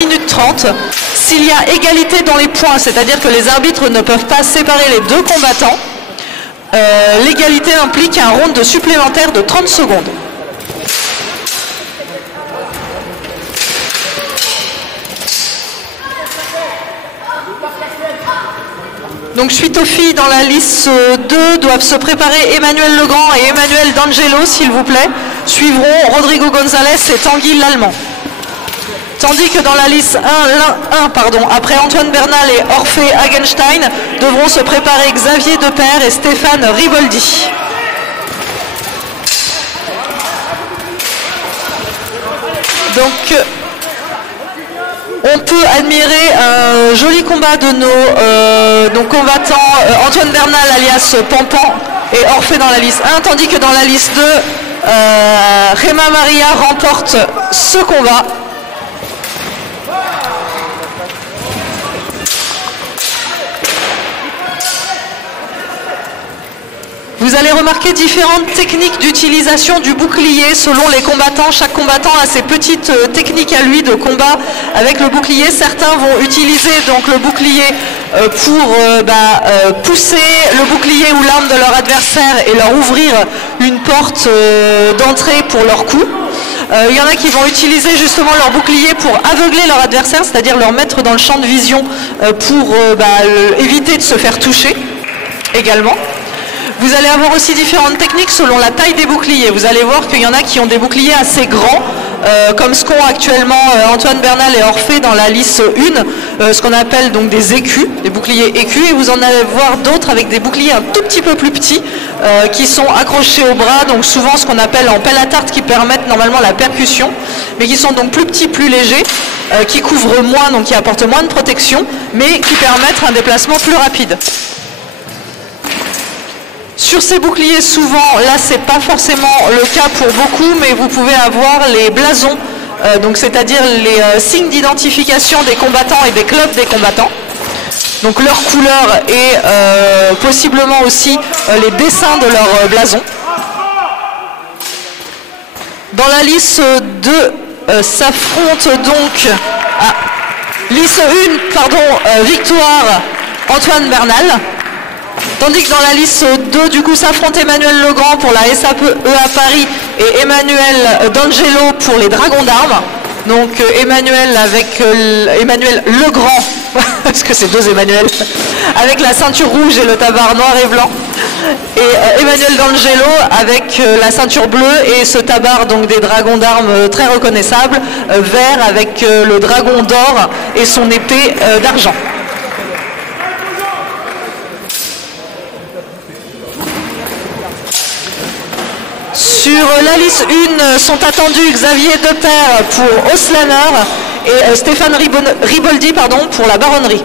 minute 30. S'il y a égalité dans les points, c'est-à-dire que les arbitres ne peuvent pas séparer les deux combattants, l'égalité implique un round supplémentaire de 30 secondes. Donc suite aux filles dans la liste 2 doivent se préparer Emmanuel Legrand et Emmanuel D'Angelo, s'il vous plaît. Suivront Rodrigo González et Tanguy Lallemand. Tandis que dans la liste 1, après Antoine Bernal et Orphée Hagenstein, devront se préparer Xavier Depaire et Stéphane Riboldi. Donc on peut admirer un joli combat de nos combattants Antoine Bernal alias Pampan et Orphée dans la liste 1, tandis que dans la liste 2, Rema Maria remporte ce combat. Vous allez remarquer différentes techniques d'utilisation du bouclier selon les combattants. Chaque combattant a ses petites techniques à lui de combat avec le bouclier. Certains vont utiliser donc le bouclier pour pousser le bouclier ou l'arme de leur adversaire et leur ouvrir une porte d'entrée pour leur coup. Il y en a qui vont utiliser justement leur bouclier pour aveugler leur adversaire, c'est-à-dire leur mettre dans le champ de vision pour éviter de se faire toucher également. Vous allez avoir aussi différentes techniques selon la taille des boucliers. Vous allez voir qu'il y en a qui ont des boucliers assez grands, comme ce qu'ont actuellement Antoine Bernal et Orphée dans la liste 1, ce qu'on appelle donc des écus, des boucliers écus, et vous en allez voir d'autres avec des boucliers un tout petit peu plus petits, qui sont accrochés au bras, donc souvent ce qu'on appelle en pelle à tarte, qui permettent normalement la percussion, mais qui sont donc plus petits, plus légers, qui couvrent moins, donc qui apportent moins de protection, mais qui permettent un déplacement plus rapide. Sur ces boucliers, souvent, là c'est pas forcément le cas pour beaucoup, mais vous pouvez avoir les blasons, c'est-à-dire les signes d'identification des combattants et des clubs des combattants. Donc leur couleur et possiblement aussi les dessins de leur blason. Dans la liste 2 s'affrontent donc liste 1, victoire Antoine Bernal. Tandis que dans la liste 2, du coup, s'affrontent Emmanuel Legrand pour la SAPE à Paris et Emmanuel D'Angelo pour les Dragons d'Armes. Donc Emmanuel avec Emmanuel Legrand, parce que c'est deux Emmanuel, avec la ceinture rouge et le tabard noir et blanc. Et Emmanuel D'Angelo avec la ceinture bleue et ce tabard donc des Dragons d'Armes très reconnaissable, vert avec le dragon d'or et son épée d'argent. Sur la liste 1 sont attendus Xavier Depaire pour Oslaner et Stéphane Riboldi pour la Baronnerie.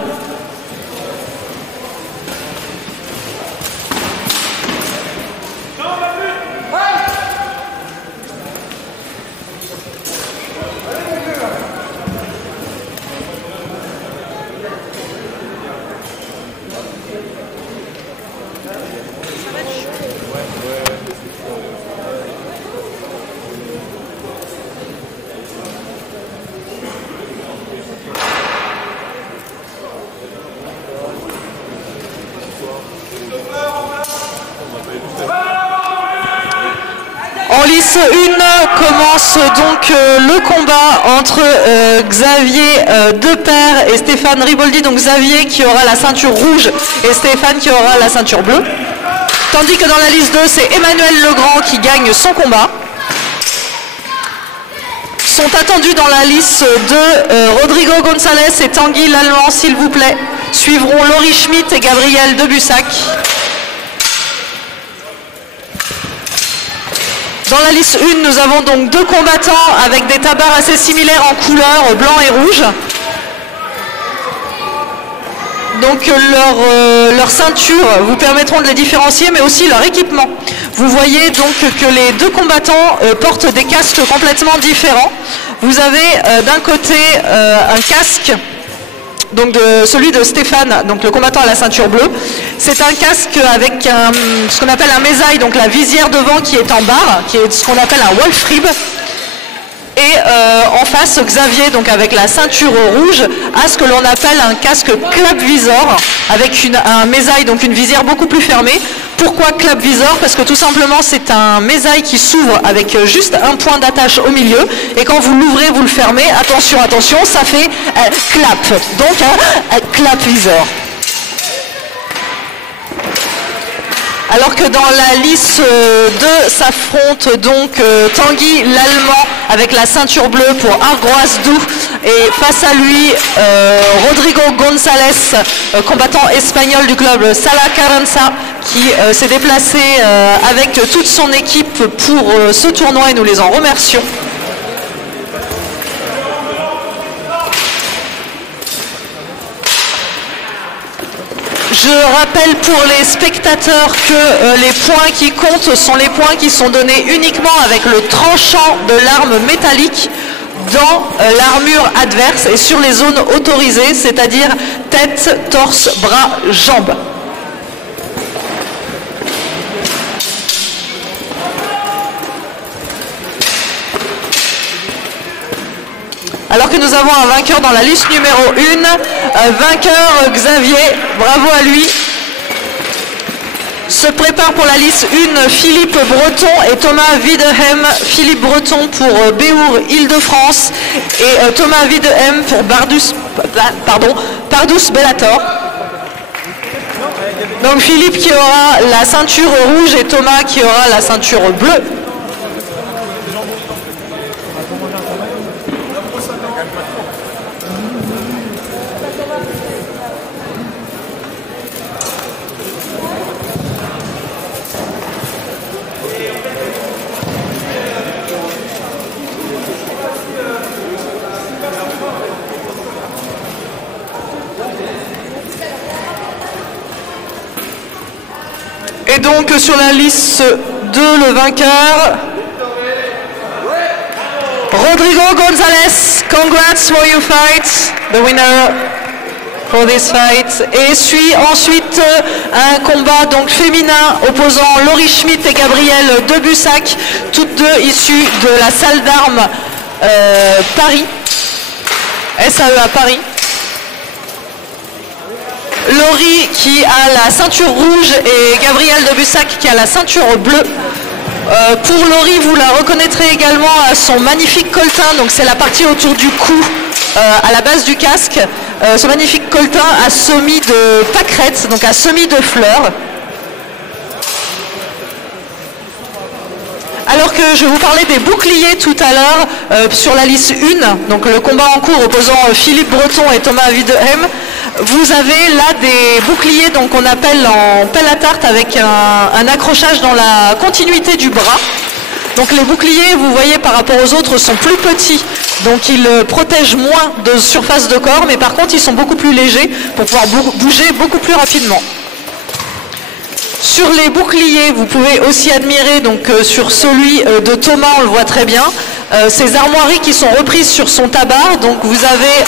En liste 1 commence donc le combat entre Xavier Depaire et Stéphane Riboldi, donc Xavier qui aura la ceinture rouge et Stéphane qui aura la ceinture bleue. Tandis que dans la liste 2, c'est Emmanuel Legrand qui gagne son combat. Sont attendus dans la liste 2 Rodrigo González et Tanguy Lallemand, s'il vous plaît. Suivront Laurie Schmitt et Gabriel Debussac. Dans la liste 1, nous avons donc deux combattants avec des tabards assez similaires en couleur, blanc et rouge. Donc leurs ceintures vous permettront de les différencier, mais aussi leur équipement. Vous voyez donc que les deux combattants portent des casques complètement différents. Vous avez d'un côté un casque, donc celui de Stéphane, donc le combattant à la ceinture bleue. C'est un casque avec ce qu'on appelle un mésaille, donc la visière devant qui est en barre, qui est ce qu'on appelle un wolf rib. Et en face, Xavier, donc avec la ceinture rouge, a ce que l'on appelle un casque clap-visor, avec un mésaille, donc une visière beaucoup plus fermée. Pourquoi clap-visor? Parce que tout simplement, c'est un mésaille qui s'ouvre avec juste un point d'attache au milieu. Et quand vous l'ouvrez, vous le fermez. Attention, attention, ça fait clap. Donc un clap-visor. Alors que dans la lice 2 s'affronte donc Tanguy l'Allemand avec la ceinture bleue pour Argroas Doux et face à lui Rodrigo González, combattant espagnol du club Sala Carranza, qui s'est déplacé avec toute son équipe pour ce tournoi et nous les en remercions. Je rappelle pour les spectateurs que les points qui comptent sont les points qui sont donnés uniquement avec le tranchant de l'arme métallique dans l'armure adverse et sur les zones autorisées, c'est-à-dire tête, torse, bras, jambes. Alors que nous avons un vainqueur dans la liste numéro 1, vainqueur Xavier, bravo à lui. Se prépare pour la liste 1 Philippe Breton et Thomas Wiedehem. Philippe Breton pour Béour Île-de-France et Thomas Wiedehem pour Pardous Bellator. Donc Philippe qui aura la ceinture rouge et Thomas qui aura la ceinture bleue. Et donc sur la liste 2, le vainqueur, Rodrigo González. Congrats for your fight, the winner for this fight. Et suit ensuite un combat donc féminin opposant Laurie Schmitt et Gabrielle Debussac, toutes deux issues de la salle d'armes Paris, SAEA Paris. Laurie qui a la ceinture rouge et Gabrielle Debussac qui a la ceinture bleue. Pour Laurie, vous la reconnaîtrez également à son magnifique coltin, donc c'est la partie autour du cou, à la base du casque. Ce magnifique coltin à semis de pâquerettes, donc à semis de fleurs. Alors que je vous parlais des boucliers tout à l'heure sur la liste 1, donc le combat en cours opposant Philippe Breton et Thomas Wiedehem, vous avez là des boucliers donc qu'on appelle en pelle à tarte avec un accrochage dans la continuité du bras. Donc les boucliers, vous voyez, par rapport aux autres, sont plus petits, donc ils protègent moins de surface de corps, mais par contre ils sont beaucoup plus légers pour pouvoir bouger beaucoup plus rapidement. Sur les boucliers, vous pouvez aussi admirer, donc sur celui de Thomas, on le voit très bien, ces armoiries qui sont reprises sur son tabac. Donc vous avez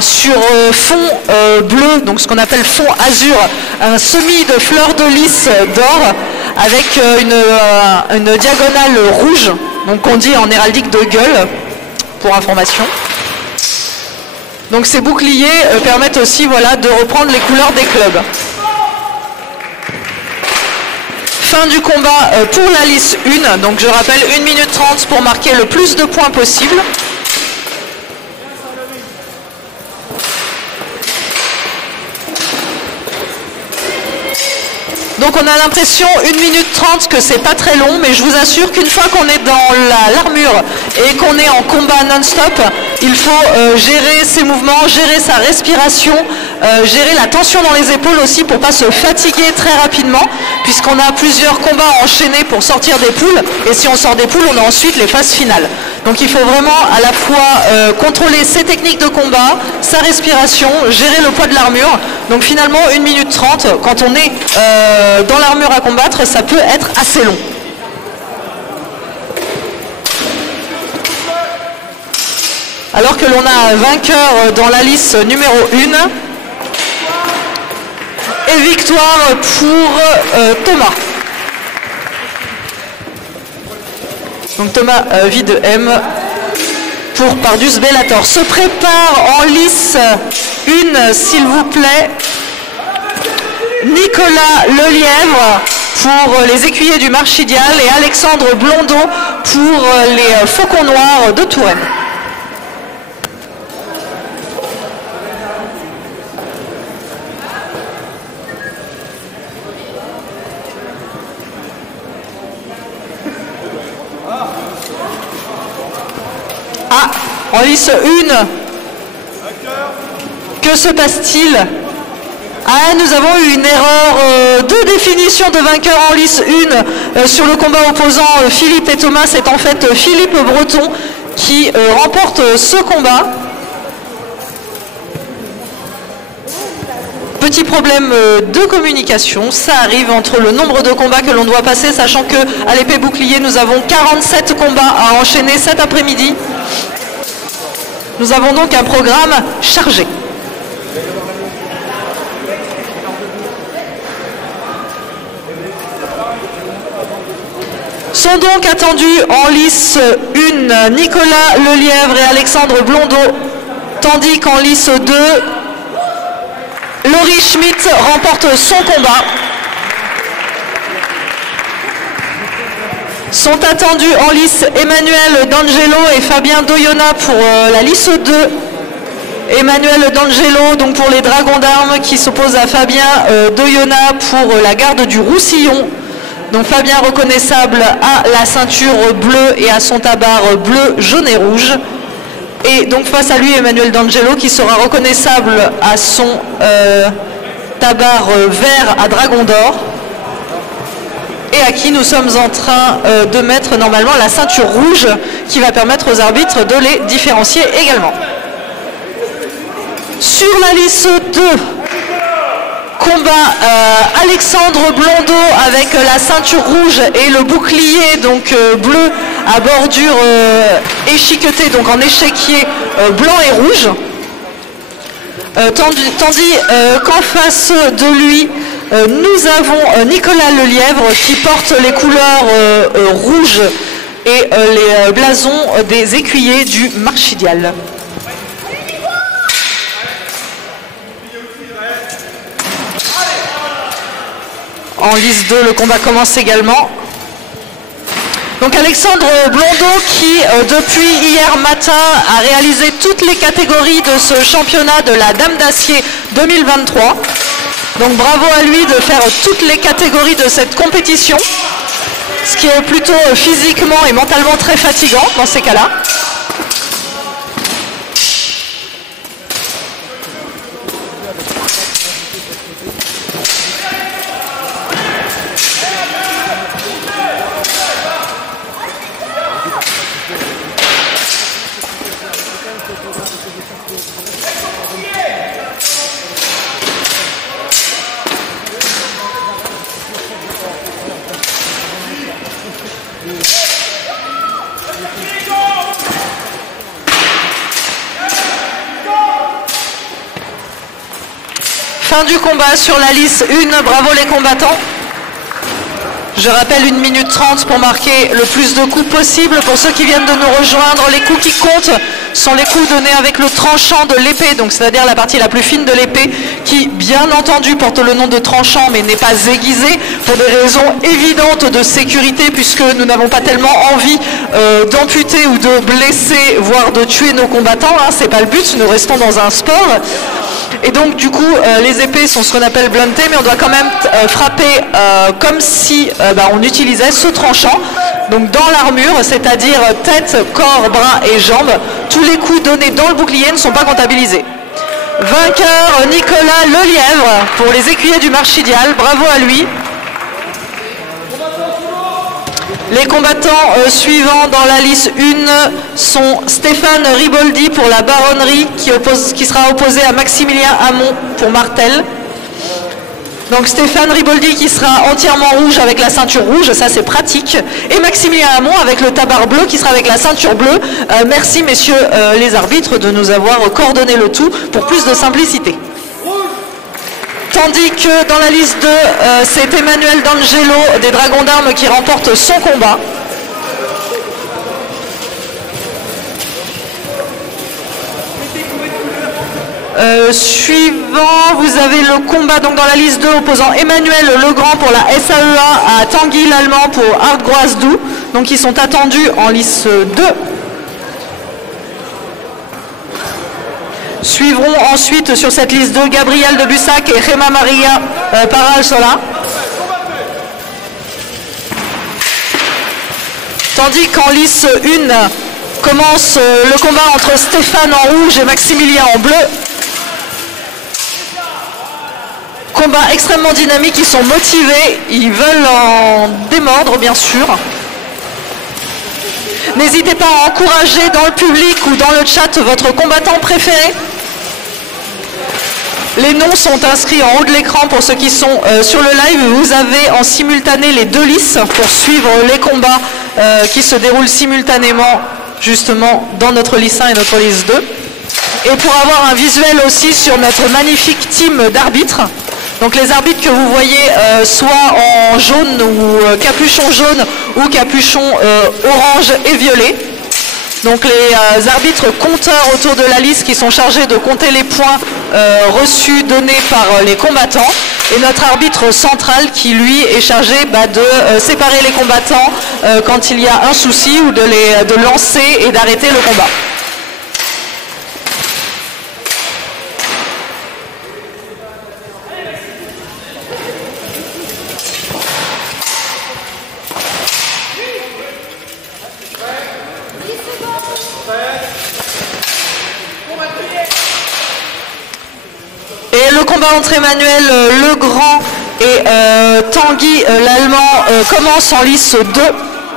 sur fond bleu, donc ce qu'on appelle fond azur, un semis de fleurs de lys d'or avec une diagonale rouge, donc on dit en héraldique de gueule, pour information. Donc ces boucliers permettent aussi, voilà, de reprendre les couleurs des clubs. Fin du combat pour la liste 1, donc je rappelle 1 minute 30 pour marquer le plus de points possible. Donc on a l'impression 1 minute 30 que c'est pas très long, mais je vous assure qu'une fois qu'on est dans l'armure et qu'on est en combat non-stop, il faut gérer ses mouvements, gérer sa respiration, gérer la tension dans les épaules aussi pour pas se fatiguer très rapidement, puisqu'on a plusieurs combats enchaînés pour sortir des poules, et si on sort des poules, on a ensuite les phases finales. Donc il faut vraiment à la fois contrôler ses techniques de combat, sa respiration, gérer le poids de l'armure. Donc finalement 1 minute 30, quand on est dans l'armure à combattre, ça peut être assez long. Alors que l'on a un vainqueur dans la liste numéro 1 et victoire pour Thomas. Donc Thomas Wiedehem pour Pardus Bellator. Se prépare en lice 1, s'il vous plaît, Nicolas Lelièvre pour les écuyers du Marchidial et Alexandre Blondeau pour les Faucons Noirs de Touraine. Ah, en lice 1, que se passe-t-il? Ah, nous avons eu une erreur de définition de vainqueur en lice 1 sur le combat opposant Philippe et Thomas. C'est en fait Philippe Breton qui remporte ce combat. Petit problème de communication, ça arrive entre le nombre de combats que l'on doit passer, sachant que à l'épée bouclier, nous avons 47 combats à enchaîner cet après-midi. Nous avons donc un programme chargé. Sont donc attendus en lice 1 Nicolas Lelièvre et Alexandre Blondeau, tandis qu'en lice 2, Laurie Schmitt remporte son combat. Sont attendus en lice Emmanuel D'Angelo et Fabien Doyona pour la lice 2. Emmanuel D'Angelo donc pour les Dragons d'Armes qui s'oppose à Fabien Doyona pour la garde du Roussillon. Donc Fabien reconnaissable à la ceinture bleue et à son tabard bleu, jaune et rouge. Et donc face à lui Emmanuel D'Angelo qui sera reconnaissable à son tabard vert à dragon d'or. Et à qui nous sommes en train de mettre normalement la ceinture rouge qui va permettre aux arbitres de les différencier également. Sur la lice 2, combat Alexandre Blondeau avec la ceinture rouge et le bouclier donc bleu à bordure échiquetée, donc en échiquier blanc et rouge. Tandis qu'en face de lui, nous avons Nicolas Lelièvre qui porte les couleurs rouges et les blasons des écuyers du Marchidial. En lice 2, le combat commence également. Donc Alexandre Blondeau qui, depuis hier matin, a réalisé toutes les catégories de ce championnat de la Dame d'Acier 2023. Donc bravo à lui de faire toutes les catégories de cette compétition, ce qui est plutôt physiquement et mentalement très fatigant dans ces cas-là. Fin du combat sur la lice 1, bravo les combattants. Je rappelle 1 minute 30 pour marquer le plus de coups possible. Pour ceux qui viennent de nous rejoindre, les coups qui comptent sont les coups donnés avec le tranchant de l'épée, donc c'est-à-dire la partie la plus fine de l'épée, qui bien entendu porte le nom de tranchant mais n'est pas aiguisé pour des raisons évidentes de sécurité, puisque nous n'avons pas tellement envie d'amputer ou de blesser, voire de tuer nos combattants, hein, c'est pas le but, nous restons dans un sport. Et donc du coup les épées sont ce qu'on appelle bluntées, mais on doit quand même frapper comme si on utilisait ce tranchant, donc dans l'armure, c'est-à-dire tête, corps, bras et jambes. Tous les coups donnés dans le bouclier ne sont pas comptabilisés. Vainqueur Nicolas Lelièvre pour les écuyers du Marchidial, bravo à lui. Les combattants suivants dans la lice 1 sont Stéphane Riboldi pour la baronnerie qui sera opposé à Maximilien Hamon pour Martel. Donc Stéphane Riboldi qui sera entièrement rouge avec la ceinture rouge, ça c'est pratique. Et Maximilien Hamon avec le tabard bleu qui sera avec la ceinture bleue. Merci messieurs les arbitres de nous avoir coordonné le tout pour plus de simplicité. Tandis que dans la liste 2, c'est Emmanuel D'Angelo des Dragons d'Armes qui remporte son combat. Suivant, vous avez le combat donc dans la liste 2 opposant Emmanuel Legrand pour la SAEA à Tanguy l'Allemand pour Argoasdou. Donc ils sont attendus en liste 2. Suivront ensuite sur cette liste 2 Gabriel de Bussac et Gemma Maria Paral-Sola. Tandis qu'en liste 1 commence le combat entre Stéphane en rouge et Maximilien en bleu. Combat extrêmement dynamique, ils sont motivés, ils veulent en démordre bien sûr. N'hésitez pas à encourager dans le public ou dans le chat votre combattant préféré. Les noms sont inscrits en haut de l'écran pour ceux qui sont sur le live. Vous avez en simultané les deux listes pour suivre les combats qui se déroulent simultanément justement dans notre liste 1 et notre liste 2. Et pour avoir un visuel aussi sur notre magnifique team d'arbitres. Donc les arbitres que vous voyez soit en jaune ou capuchon jaune ou capuchon orange et violet. Donc les arbitres compteurs autour de la liste qui sont chargés de compter les points reçus, donnés par les combattants. Et notre arbitre central qui lui est chargé de séparer les combattants quand il y a un souci ou de lancer et d'arrêter le combat. Et le combat entre Emmanuel Legrand et Tanguy l'Allemand commence en liste 2.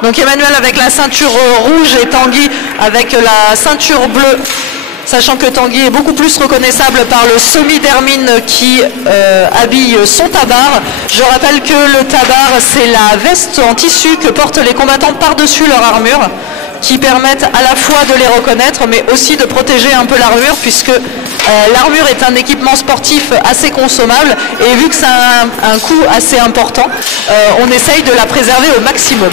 Donc Emmanuel avec la ceinture rouge et Tanguy avec la ceinture bleue. Sachant que Tanguy est beaucoup plus reconnaissable par le semi-dermine qui habille son tabard. Je rappelle que le tabard, c'est la veste en tissu que portent les combattants par-dessus leur armure, qui permettent à la fois de les reconnaître, mais aussi de protéger un peu l'armure, puisque l'armure est un équipement sportif assez consommable, et vu que ça a un coût assez important, on essaye de la préserver au maximum.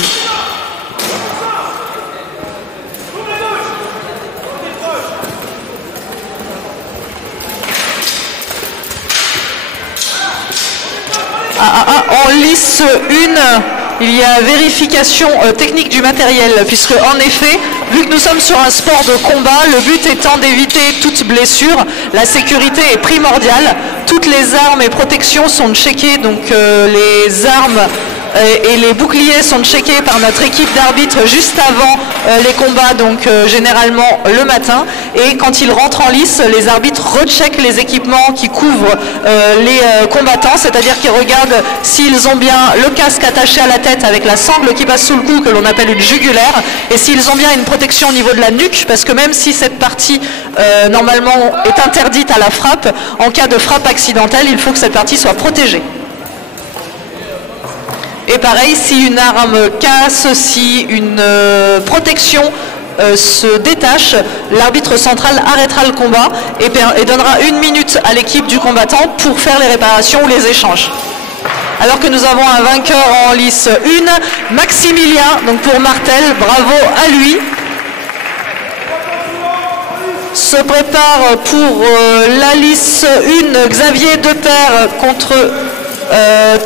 En liste 1, il y a vérification technique du matériel, puisque en effet, vu que nous sommes sur un sport de combat, le but étant d'éviter toute blessure, la sécurité est primordiale. Toutes les armes et protections sont checkées, donc les armes et les boucliers sont checkés par notre équipe d'arbitres juste avant les combats, donc généralement le matin. Et quand ils rentrent en lice, les arbitres recheckent les équipements qui couvrent les combattants, c'est-à-dire qu'ils regardent s'ils ont bien le casque attaché à la tête avec la sangle qui passe sous le cou, que l'on appelle une jugulaire, et s'ils ont bien une protection au niveau de la nuque, parce que même si cette partie normalement est interdite à la frappe, en cas de frappe accidentelle, il faut que cette partie soit protégée. Et pareil, si une arme casse, si une protection se détache, l'arbitre central arrêtera le combat et donnera 1 minute à l'équipe du combattant pour faire les réparations ou les échanges. Alors que nous avons un vainqueur en lice 1, Maximilien, donc pour Martel, bravo à lui. Se prépare pour la lice 1, Xavier Deper contre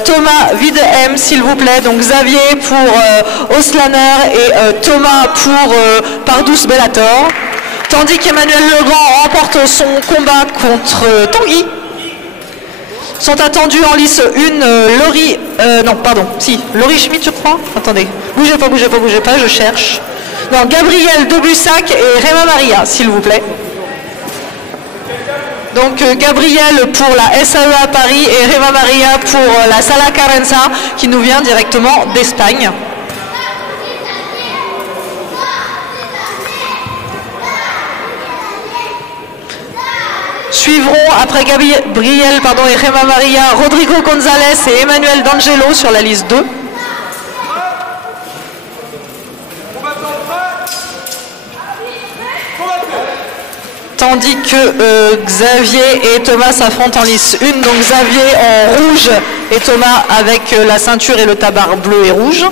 Thomas Videhem, s'il vous plaît. Donc Xavier pour Oslaner et Thomas pour Pardous Bellator. Tandis qu'Emmanuel Legrand remporte son combat contre Tanguy. Sont attendus en lice 1 Laurie, Laurie Schmitt, je crois. Attendez, bougez pas, je cherche. Non, Gabriel de Bussac et Gemma Maria, s'il vous plaît. Donc Gabriel pour la SAEA Paris et Gemma Maria pour la Sala Carenza qui nous vient directement d'Espagne. Suivront après Gabriel et Gemma Maria, Rodrigo González et Emmanuel D'Angelo sur la liste 2. Tandis que Xavier et Thomas s'affrontent en lice 1. Donc Xavier en rouge et Thomas avec la ceinture et le tabard bleu et rouge.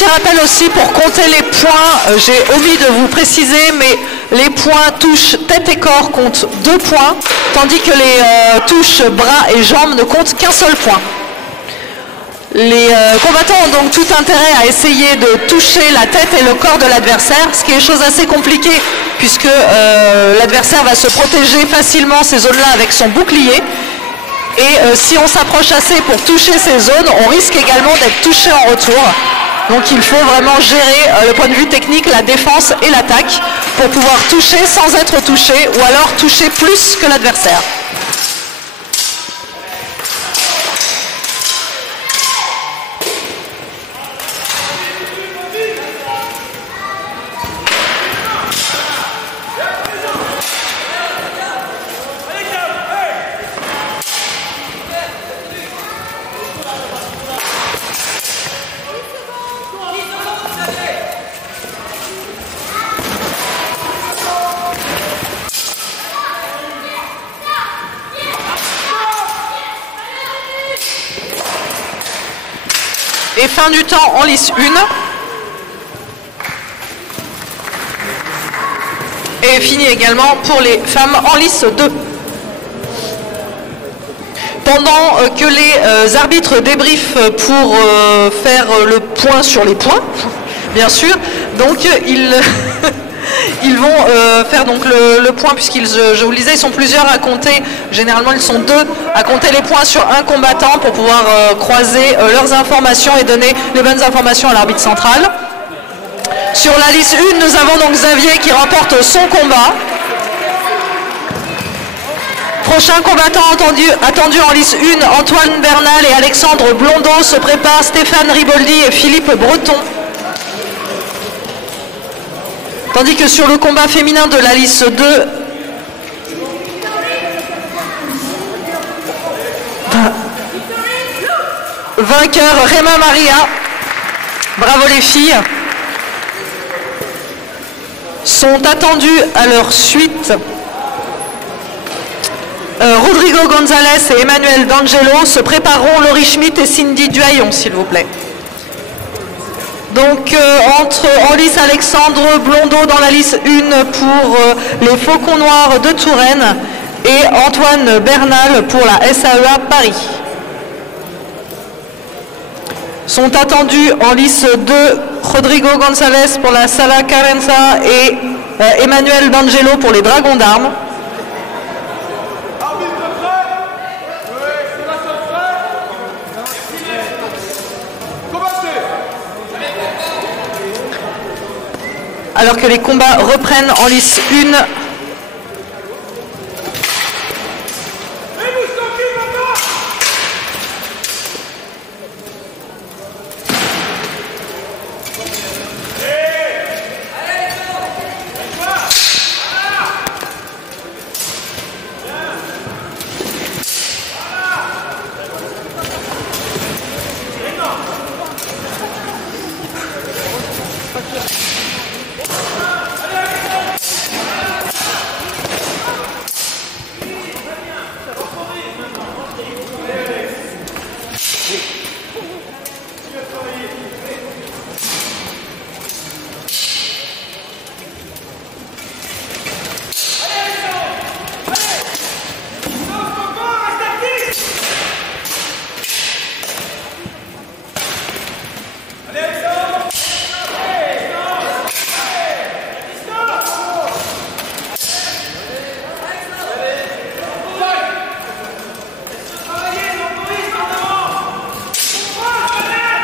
petit rappel aussi pour compter les points, j'ai omis de vous préciser, mais les points touches tête et corps comptent 2 points, tandis que les touches bras et jambes ne comptent qu'un seul point. Les combattants ont donc tout intérêt à essayer de toucher la tête et le corps de l'adversaire, ce qui est chose assez compliquée puisque l'adversaire va se protéger facilement ces zones-là avec son bouclier. Et si on s'approche assez pour toucher ces zones, on risque également d'être touché en retour. Donc il faut vraiment gérer le point de vue technique, la défense et l'attaque pour pouvoir toucher sans être touché ou alors toucher plus que l'adversaire. Et fin du temps en lice 1. Et fini également pour les femmes en lice 2. Pendant que les arbitres débriefent pour faire le point sur les points, bien sûr, donc ils vont faire donc le point, puisqu'ils, je vous le disais, ils sont plusieurs à compter, généralement ils sont 2 à compter les points sur un combattant pour pouvoir croiser leurs informations et donner les bonnes informations à l'arbitre central. Sur la liste 1, nous avons donc Xavier qui remporte son combat. Prochain combattant attendu en lice 1, Antoine Bernal et Alexandre Blondeau. Se préparent Stéphane Riboldi et Philippe Breton. Tandis que sur le combat féminin de la liste 2, vainqueur Réma Maria, bravo les filles, sont attendus à leur suite Rodrigo González et Emmanuel D'Angelo. Se prépareront Laurie Schmitt et Cindy Duhaillon, s'il vous plaît. Donc en lice, Alexandre Blondeau dans la liste 1 pour les Faucons Noirs de Touraine et Antoine Bernal pour la SAEA Paris. Sont attendus en lice 2 Rodrigo González pour la Sala Carenza et Emmanuel D'Angelo pour les Dragons d'Armes. Alors que les combats reprennent en lice 1.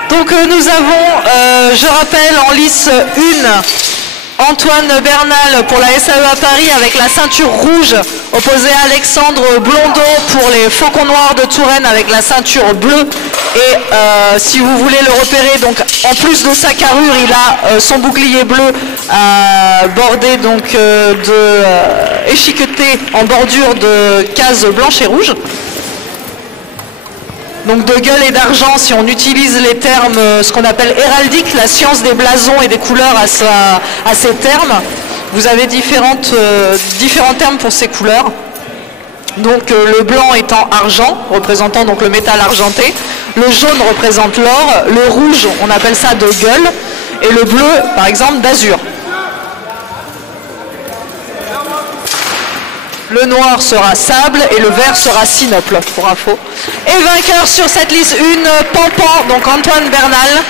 Donc nous avons, je rappelle, en lice 1, Antoine Bernal pour la SAEA Paris avec la ceinture rouge, opposé à Alexandre Blondeau pour les Faucons Noirs de Touraine avec la ceinture bleue. Et si vous voulez le repérer, donc en plus de sa carrure, il a son bouclier bleu bordé donc échiqueté en bordure de cases blanches et rouges. Donc de gueule et d'argent, si on utilise les termes, ce qu'on appelle héraldique, la science des blasons et des couleurs à ces termes. Vous avez différents termes pour ces couleurs. Donc le blanc étant argent, représentant donc le métal argenté. Le jaune représente l'or, le rouge, on appelle ça de gueule, et le bleu, par exemple, d'azur. Le noir sera sable et le vert sera sinople, pour info. Et vainqueur sur cette liste 1, Pampan, donc Antoine Bernal.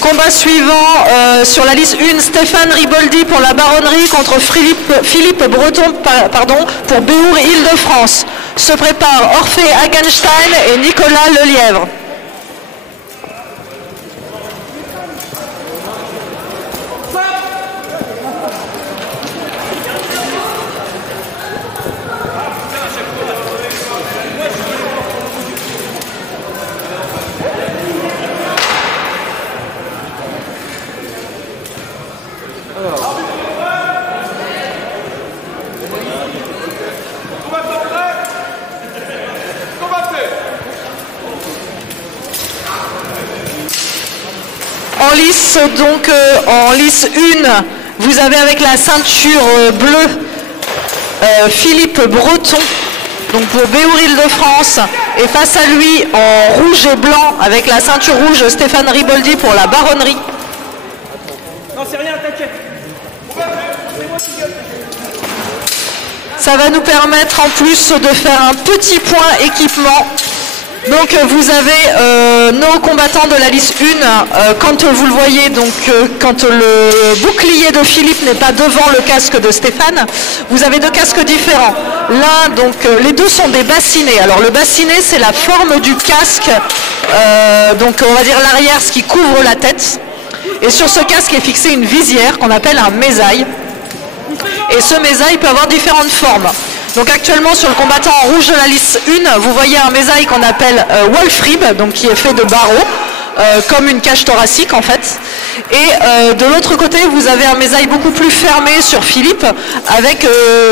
Combat suivant sur la liste 1, Stéphane Riboldi pour la baronnerie contre Philippe Breton pour Béour Île-de-France. Se préparent Orphée Hagenstein et Nicolas Lelièvre. En lice, donc en lice 1, vous avez avec la ceinture bleue Philippe Breton, donc pour Béour Île-de-France, et face à lui en rouge et blanc avec la ceinture rouge Stéphane Riboldi pour la baronnerie. Non, c'est rien, t'inquiète. Ça va nous permettre en plus de faire un petit point équipement. Donc vous avez nos combattants de la liste 1, quand vous le voyez, donc quand le bouclier de Philippe n'est pas devant le casque de Stéphane, vous avez deux casques différents. L'un, donc les deux sont des bassinets. Alors le bassinet, c'est la forme du casque, donc on va dire l'arrière, ce qui couvre la tête. Et sur ce casque est fixée une visière qu'on appelle un mésaille. Et ce mésaille peut avoir différentes formes. Donc actuellement sur le combattant en rouge de la liste 1, vous voyez un mésaille qu'on appelle Wolfrib, donc qui est fait de barreaux, comme une cage thoracique en fait. Et de l'autre côté, vous avez un mésaille beaucoup plus fermé sur Philippe, avec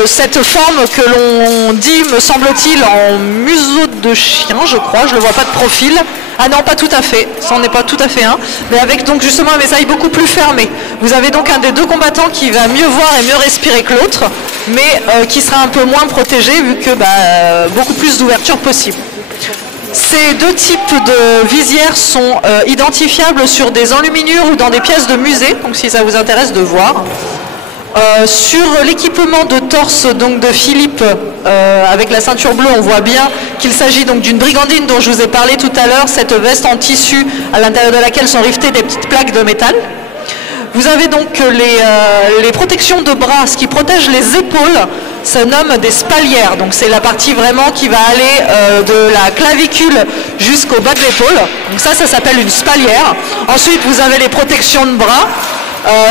cette forme que l'on dit, me semble-t-il, en museau de chien, je crois, je ne le vois pas de profil. Ah non, pas tout à fait, ça n'en est pas tout à fait un, mais avec donc justement un mésaille beaucoup plus fermé. Vous avez donc un des deux combattants qui va mieux voir et mieux respirer que l'autre, mais qui sera un peu moins protégé vu que beaucoup plus d'ouverture possible. Ces deux types de visières sont identifiables sur des enluminures ou dans des pièces de musée, donc si ça vous intéresse de voir. Sur l'équipement de torse donc de Philippe avec la ceinture bleue, on voit bien qu'il s'agit donc d'une brigandine dont je vous ai parlé tout à l'heure, cette veste en tissu à l'intérieur de laquelle sont rivetées des petites plaques de métal. Vous avez donc les protections de bras, ce qui protège les épaules, ça nomme des spalières. Donc c'est la partie vraiment qui va aller de la clavicule jusqu'au bas de l'épaule. Donc ça s'appelle une spalière. Ensuite vous avez les protections de bras.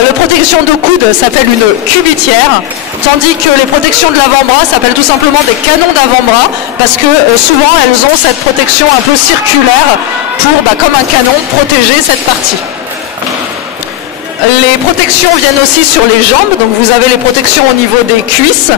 La protection de coude s'appelle une cubitière, tandis que les protections de l'avant-bras s'appellent tout simplement des canons d'avant-bras, parce que souvent elles ont cette protection un peu circulaire pour, comme un canon, protéger cette partie. Les protections viennent aussi sur les jambes, donc vous avez les protections au niveau des cuisses.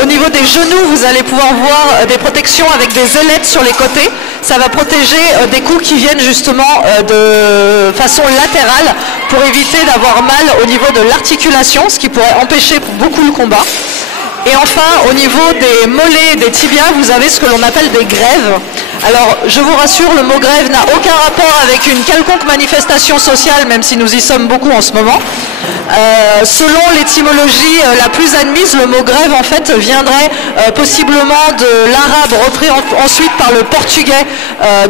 Au niveau des genoux, vous allez pouvoir voir des protections avec des ailettes sur les côtés. Ça va protéger des coups qui viennent justement de façon latérale pour éviter d'avoir mal au niveau de l'articulation, ce qui pourrait empêcher beaucoup le combat. Et enfin, au niveau des mollets et des tibias, vous avez ce que l'on appelle des grèves. Alors, je vous rassure, le mot grève n'a aucun rapport avec une quelconque manifestation sociale, même si nous y sommes beaucoup en ce moment. Selon l'étymologie la plus admise, le mot grève, en fait, viendrait possiblement de l'arabe, repris ensuite par le portugais,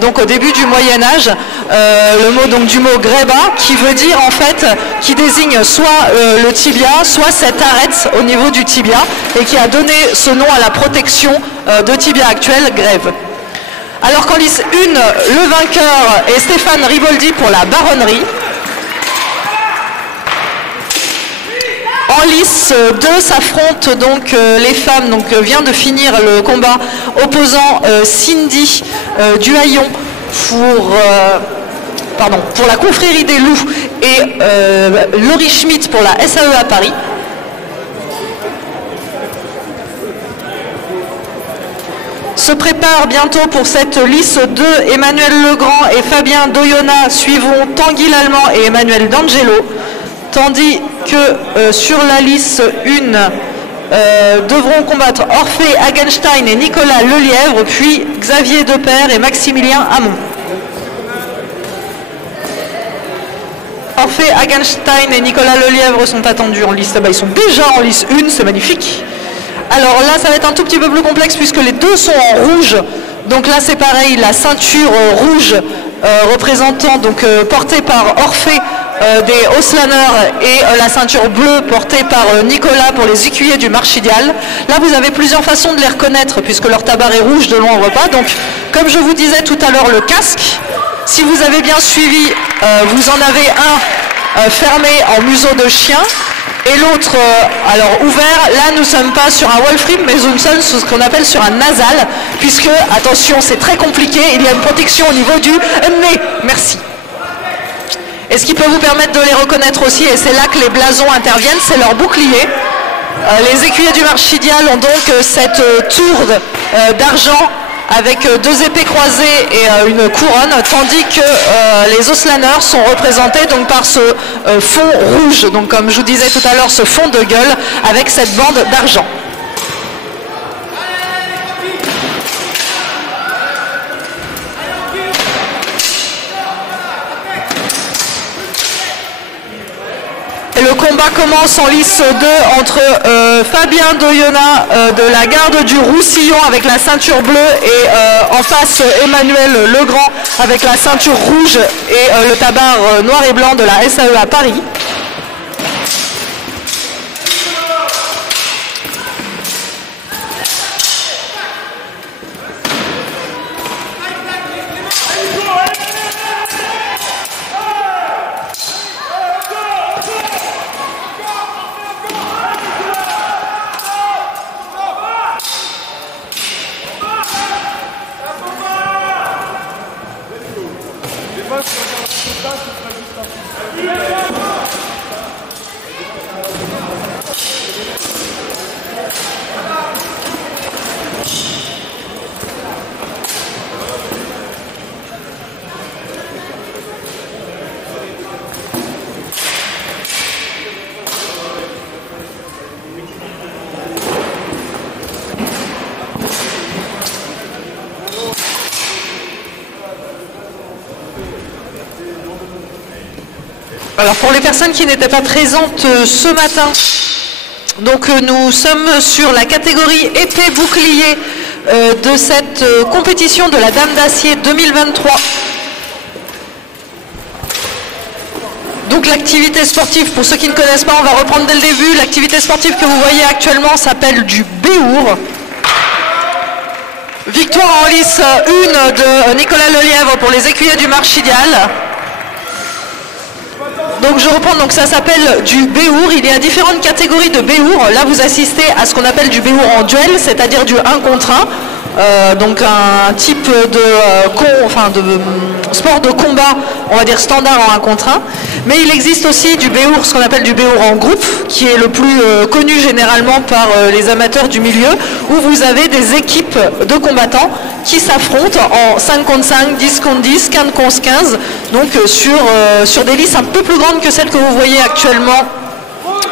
donc au début du Moyen-Âge. Le mot donc du mot greba, qui veut dire, en fait, qui désigne soit le tibia, soit cette arête au niveau du tibia, et qui a donné ce nom à la protection de tibia actuelle, grève. Alors qu'en lice 1, le vainqueur est Stéphane Riboldi pour la baronnerie. En lice 2 s'affrontent donc les femmes, donc vient de finir le combat opposant Cindy Duhaillon pour la confrérie des loups et Laurie Schmitt pour la SAE à Paris. Se prépare bientôt pour cette lice 2, Emmanuel Legrand et Fabien Doyona suivront Tanguy Lallemand et Emmanuel D'Angelo, tandis que sur la lice 1, devront combattre Orphée Hagenstein et Nicolas Lelièvre, puis Xavier Depère et Maximilien Hamon. Orphée Hagenstein et Nicolas Lelièvre sont attendus en lice. Ils sont déjà en lice 1, c'est magnifique. Alors là, ça va être un tout petit peu plus complexe puisque les deux sont en rouge. Donc là, c'est pareil, la ceinture rouge représentant, donc portée par Orphée des Auslanners et la ceinture bleue portée par Nicolas pour les écuyers du Marchidial. Là, vous avez plusieurs façons de les reconnaître puisque leur tabaret rouge de loin on ne voit pas. Donc, comme je vous disais tout à l'heure, le casque, si vous avez bien suivi, vous en avez un fermé en museau de chien. Et l'autre, alors ouvert, là nous ne sommes pas sur un Wolfram, mais nous sommes sur ce qu'on appelle sur un nasal, puisque, attention, c'est très compliqué, il y a une protection au niveau du nez. Merci. Et ce qui peut vous permettre de les reconnaître aussi, et c'est là que les blasons interviennent, c'est leur bouclier. Les écuyers du Marchidial ont donc cette tourde d'argent avec deux épées croisées et une couronne, tandis que les Auslanners sont représentés donc par ce fond rouge, donc comme je vous disais tout à l'heure, ce fond de gueule avec cette bande d'argent. Et le combat commence en lice 2 entre Fabien Doyona de la garde du Roussillon avec la ceinture bleue et en face Emmanuel Legrand avec la ceinture rouge et le tabard noir et blanc de la SAE à Paris. Alors pour les personnes qui n'étaient pas présentes ce matin, donc nous sommes sur la catégorie épée bouclier de cette compétition de la Dame d'Acier 2023. Donc l'activité sportive, pour ceux qui ne connaissent pas, on va reprendre dès le début. L'activité sportive que vous voyez actuellement s'appelle du béour. Victoire en lice 1 de Nicolas Lelièvre pour les écuyers du Marchidial. Donc je reprends, donc ça s'appelle du béour. Il y a différentes catégories de béour. Là vous assistez à ce qu'on appelle du béour en duel, c'est-à-dire du 1 contre 1. Donc un type de, sport de combat, on va dire standard en 1 contre 1. Mais il existe aussi du béour, ce qu'on appelle du béour en groupe, qui est le plus connu généralement par les amateurs du milieu, où vous avez des équipes de combattants qui s'affrontent en 5 contre 5, 10 contre 10, 15 contre 15, donc sur des listes un peu plus grandes que celles que vous voyez actuellement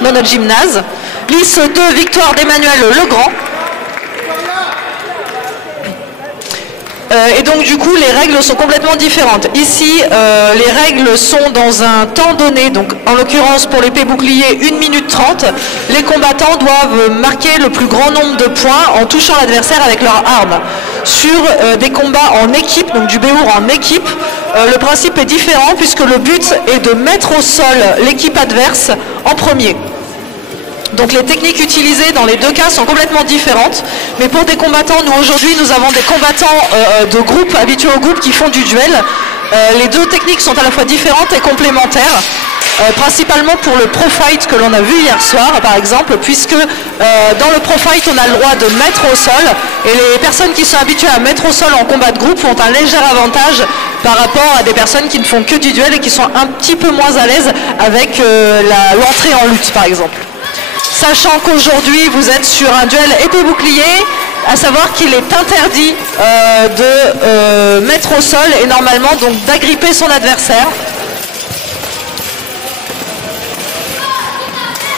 dans notre gymnase. Liste 2, victoire d'Emmanuel Legrand. Et donc du coup les règles sont complètement différentes. Ici les règles sont dans un temps donné, donc en l'occurrence pour l'épée bouclier 1 minute 30, les combattants doivent marquer le plus grand nombre de points en touchant l'adversaire avec leur arme. Sur des combats en équipe, donc du béour en équipe, le principe est différent puisque le but est de mettre au sol l'équipe adverse en premier. Donc les techniques utilisées dans les deux cas sont complètement différentes, mais pour des combattants, nous aujourd'hui nous avons des combattants de groupe, habitués au groupe qui font du duel. Les deux techniques sont à la fois différentes et complémentaires, principalement pour le pro fight que l'on a vu hier soir par exemple, puisque dans le pro fight on a le droit de mettre au sol, et les personnes qui sont habituées à mettre au sol en combat de groupe ont un léger avantage par rapport à des personnes qui ne font que du duel et qui sont un petit peu moins à l'aise avec l'entrée en lutte par exemple. Sachant qu'aujourd'hui vous êtes sur un duel épée-bouclier, à savoir qu'il est interdit de mettre au sol et normalement donc d'agripper son adversaire.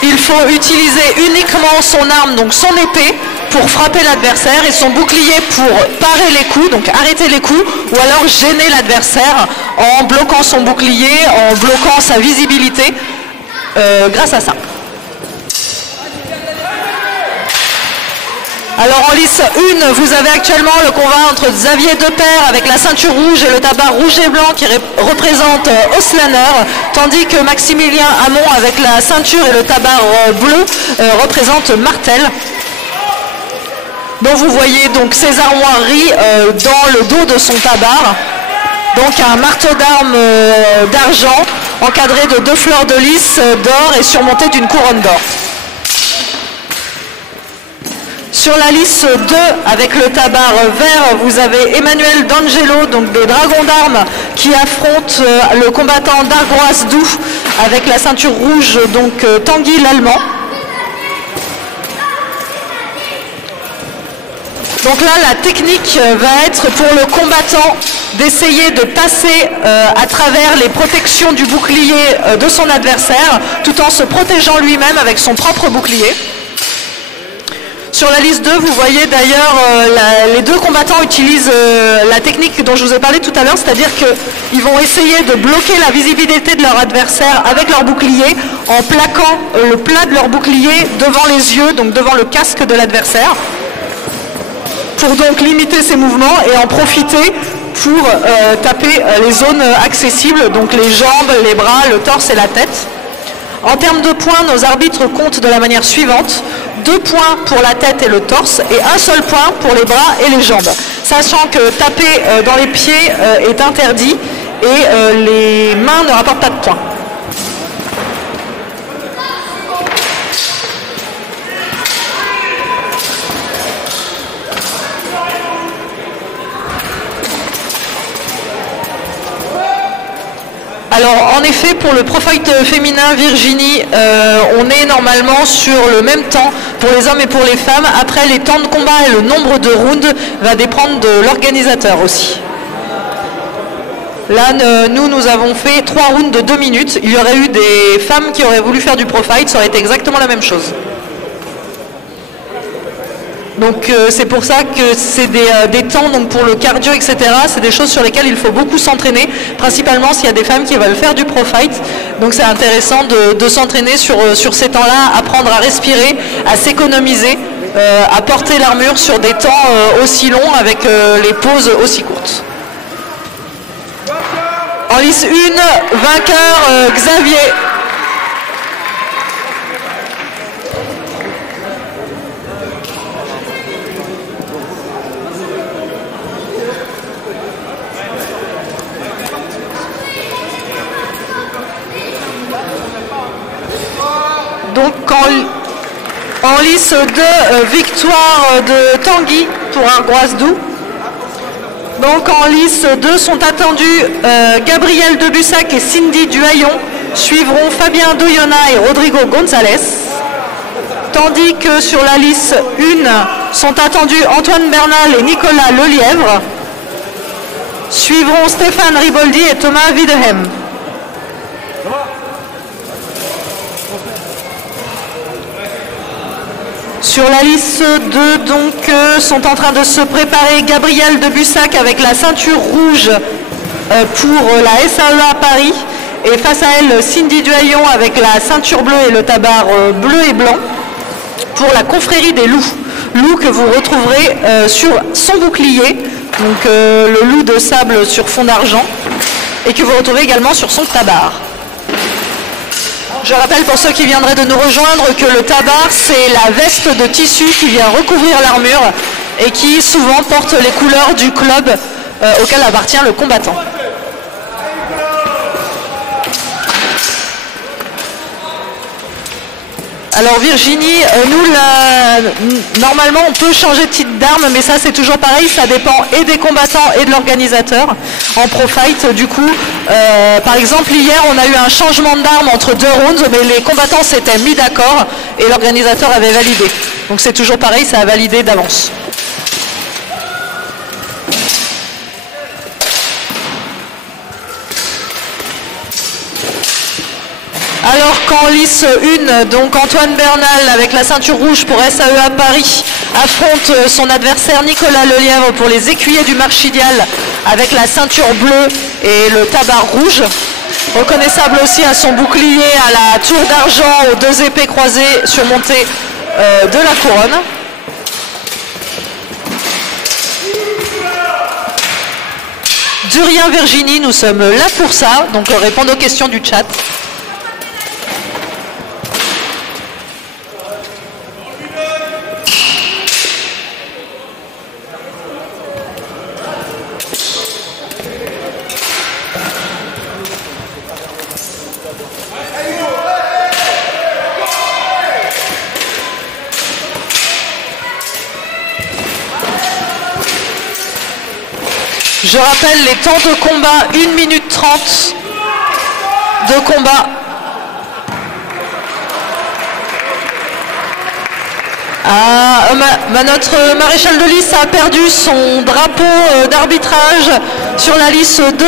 il faut utiliser uniquement son arme, donc son épée, pour frapper l'adversaire et son bouclier pour parer les coups, donc arrêter les coups, ou alors gêner l'adversaire en bloquant son bouclier, en bloquant sa visibilité grâce à ça. Alors en lice 1, vous avez actuellement le combat entre Xavier Depère avec la ceinture rouge et le tabard rouge et blanc qui représente Oslaner, tandis que Maximilien Hamon avec la ceinture et le tabard bleu représente Martel. Donc vous voyez donc ces armoiries dans le dos de son tabard. Donc un marteau d'armes d'argent encadré de 2 fleurs de lys d'or et surmonté d'une couronne d'or. Sur la liste 2, avec le tabard vert, vous avez Emmanuel D'Angelo, donc des dragons d'armes, qui affronte le combattant d'Argroas Doux avec la ceinture rouge, donc Tanguy l'Allemand. Donc là, la technique va être pour le combattant d'essayer de passer à travers les protections du bouclier de son adversaire, tout en se protégeant lui-même avec son propre bouclier. Sur la liste 2, vous voyez d'ailleurs les deux combattants utilisent la technique dont je vous ai parlé tout à l'heure, c'est-à-dire qu'ils vont essayer de bloquer la visibilité de leur adversaire avec leur bouclier en plaquant le plat de leur bouclier devant les yeux, donc devant le casque de l'adversaire, pour donc limiter ses mouvements et en profiter pour taper les zones accessibles, donc les jambes, les bras, le torse et la tête. En termes de points, nos arbitres comptent de la manière suivante: 2 points pour la tête et le torse et 1 seul point pour les bras et les jambes. Sachant que taper dans les pieds est interdit et les mains ne rapportent pas de points. Alors en effet, pour le pro fight féminin Virginie, on est normalement sur le même temps pour les hommes et pour les femmes. Après, les temps de combat et le nombre de rounds va dépendre de l'organisateur aussi. Là, nous avons fait 3 rounds de 2 minutes. Il y aurait eu des femmes qui auraient voulu faire du pro fight, ça aurait été exactement la même chose. Donc c'est pour ça que c'est des temps donc pour le cardio, etc. C'est des choses sur lesquelles il faut beaucoup s'entraîner, principalement s'il y a des femmes qui veulent faire du pro fight. Donc c'est intéressant de s'entraîner sur ces temps-là, apprendre à respirer, à s'économiser, à porter l'armure sur des temps aussi longs avec les pauses aussi courtes. En lice 1, vainqueur Xavier. Donc en lice 2, victoire de Tanguy pour Argroas Doux. Donc en lice 2 sont attendus Gabriel Debussac et Cindy Duhaillon. Suivront Fabien Doyona et Rodrigo González. Tandis que sur la lice 1 sont attendus Antoine Bernal et Nicolas Lelièvre. Suivront Stéphane Riboldi et Thomas Wiedehem. Sur la liste 2, donc, sont en train de se préparer Gabriel Debussac avec la ceinture rouge pour la SAEA Paris. Et face à elle, Cindy Duhaillon avec la ceinture bleue et le tabard bleu et blanc pour la confrérie des loups. Loup que vous retrouverez sur son bouclier, donc le loup de sable sur fond d'argent, et que vous retrouvez également sur son tabard. Je rappelle pour ceux qui viendraient de nous rejoindre que le tabard, c'est la veste de tissu qui vient recouvrir l'armure et qui souvent porte les couleurs du club auquel appartient le combattant. Alors Virginie, normalement on peut changer de type d'arme, mais ça c'est toujours pareil, ça dépend et des combattants et de l'organisateur. En pro fight, du coup, par exemple hier on a eu un changement d'arme entre 2 rounds, mais les combattants s'étaient mis d'accord et l'organisateur avait validé. Donc c'est toujours pareil, ça a validé d'avance. Alors qu'en lice 1, donc Antoine Bernal avec la ceinture rouge pour SAEA Paris affronte son adversaire Nicolas Lelièvre pour les écuyers du Marchidial avec la ceinture bleue et le tabard rouge. Reconnaissable aussi à son bouclier, à la tour d'argent aux 2 épées croisées surmontées de la couronne. Durien Virginie, nous sommes là pour ça, donc répondre aux questions du chat. Je rappelle les temps de combat, 1 minute 30 de combat. Notre maréchal de lice a perdu son drapeau d'arbitrage sur la lice 2.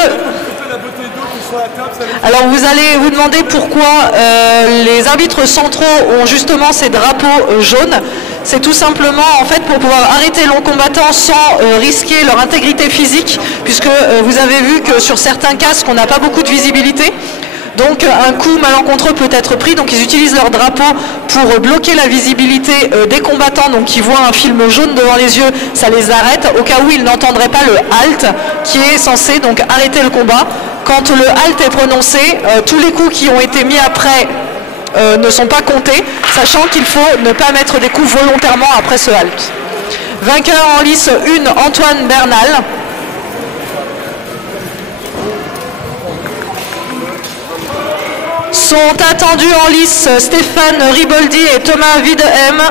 Alors vous allez vous demander pourquoi les arbitres centraux ont justement ces drapeaux jaunes. C'est tout simplement en fait pour pouvoir arrêter les combattants sans risquer leur intégrité physique, puisque vous avez vu que sur certains casques on n'a pas beaucoup de visibilité. Donc un coup malencontreux peut être pris, donc ils utilisent leur drapeau pour bloquer la visibilité des combattants, donc ils voient un film jaune devant les yeux, ça les arrête, au cas où ils n'entendraient pas le halt qui est censé donc arrêter le combat. Quand le halt est prononcé, tous les coups qui ont été mis après ne sont pas comptés, sachant qu'il faut ne pas mettre des coups volontairement après ce halt. Vainqueur en lice 1, Antoine Bernal. Sont attendus en lice Stéphane Riboldi et Thomas Videhem.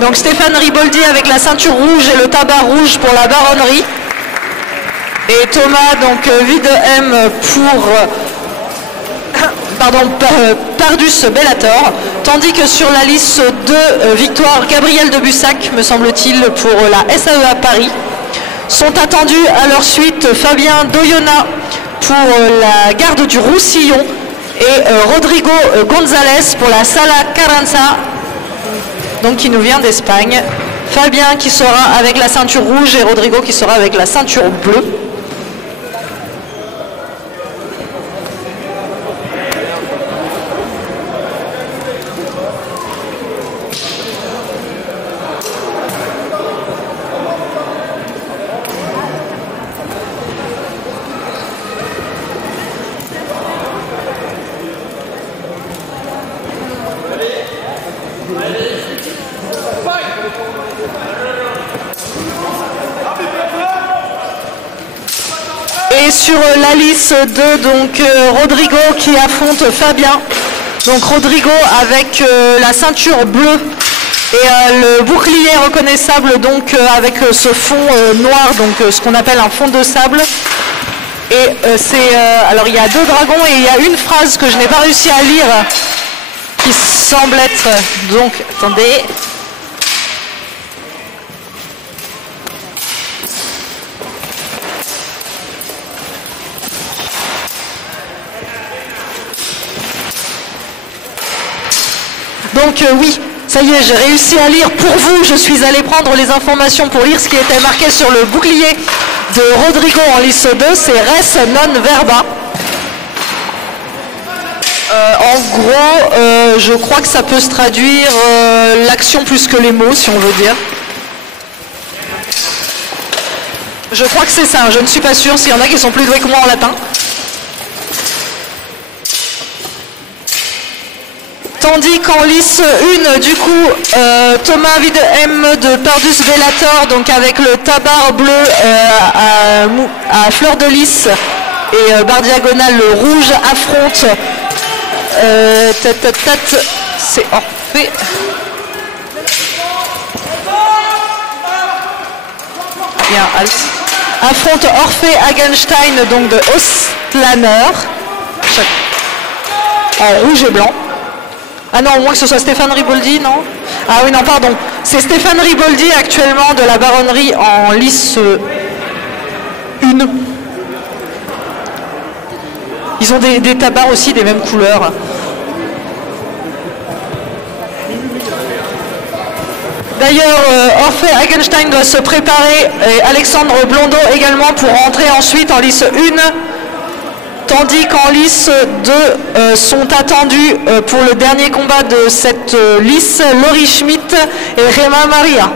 Donc Stéphane Riboldi avec la ceinture rouge et le tabac rouge pour la baronnerie. Et Thomas donc Videhem pour Pardus Bellator. Tandis que sur la liste 2, victoire Gabriel de Bussac, me semble-t-il, pour la SAEA Paris. Sont attendus à leur suite Fabien Doyona pour la garde du Roussillon et Rodrigo González pour la Sala Carranza, donc qui nous vient d'Espagne. Fabien qui sera avec la ceinture rouge et Rodrigo qui sera avec la ceinture bleue. Et sur la liste 2, donc Rodrigo qui affronte Fabien. Donc Rodrigo avec la ceinture bleue et le bouclier reconnaissable donc avec ce fond noir, donc ce qu'on appelle un fond de sable. Et alors il y a 2 dragons et il y a une phrase que je n'ai pas réussi à lire qui semble être, donc attendez. Donc oui, ça y est, j'ai réussi à lire pour vous. Je suis allé prendre les informations pour lire ce qui était marqué sur le bouclier de Rodrigo en lice 2. C'est res non verba. En gros, je crois que ça peut se traduire l'action plus que les mots, si on veut dire. Je crois que c'est ça, je ne suis pas sûre s'il y en a qui sont plus doués que moi en latin. Tandis qu'en lice 1, du coup, Thomas Videhem de Pardus Bellator, donc avec le tabard bleu à fleur de lys et barre diagonale le rouge, affronte c'est Orphée. Bien, affronte Orphée Hagenstein donc de Ostlaner en rouge et blanc. Ah non, au moins que ce soit Stéphane Riboldi, non? Ah oui, non, pardon. C'est Stéphane Riboldi actuellement de la baronnerie en lice 1. Ils ont des tabards aussi des mêmes couleurs. D'ailleurs, Orphée Hagenstein doit se préparer, et Alexandre Blondeau également, pour rentrer ensuite en lice 1, tandis qu'en lice 2 sont attendus pour le dernier combat de cette lice, Laurie Schmidt et Rema Maria.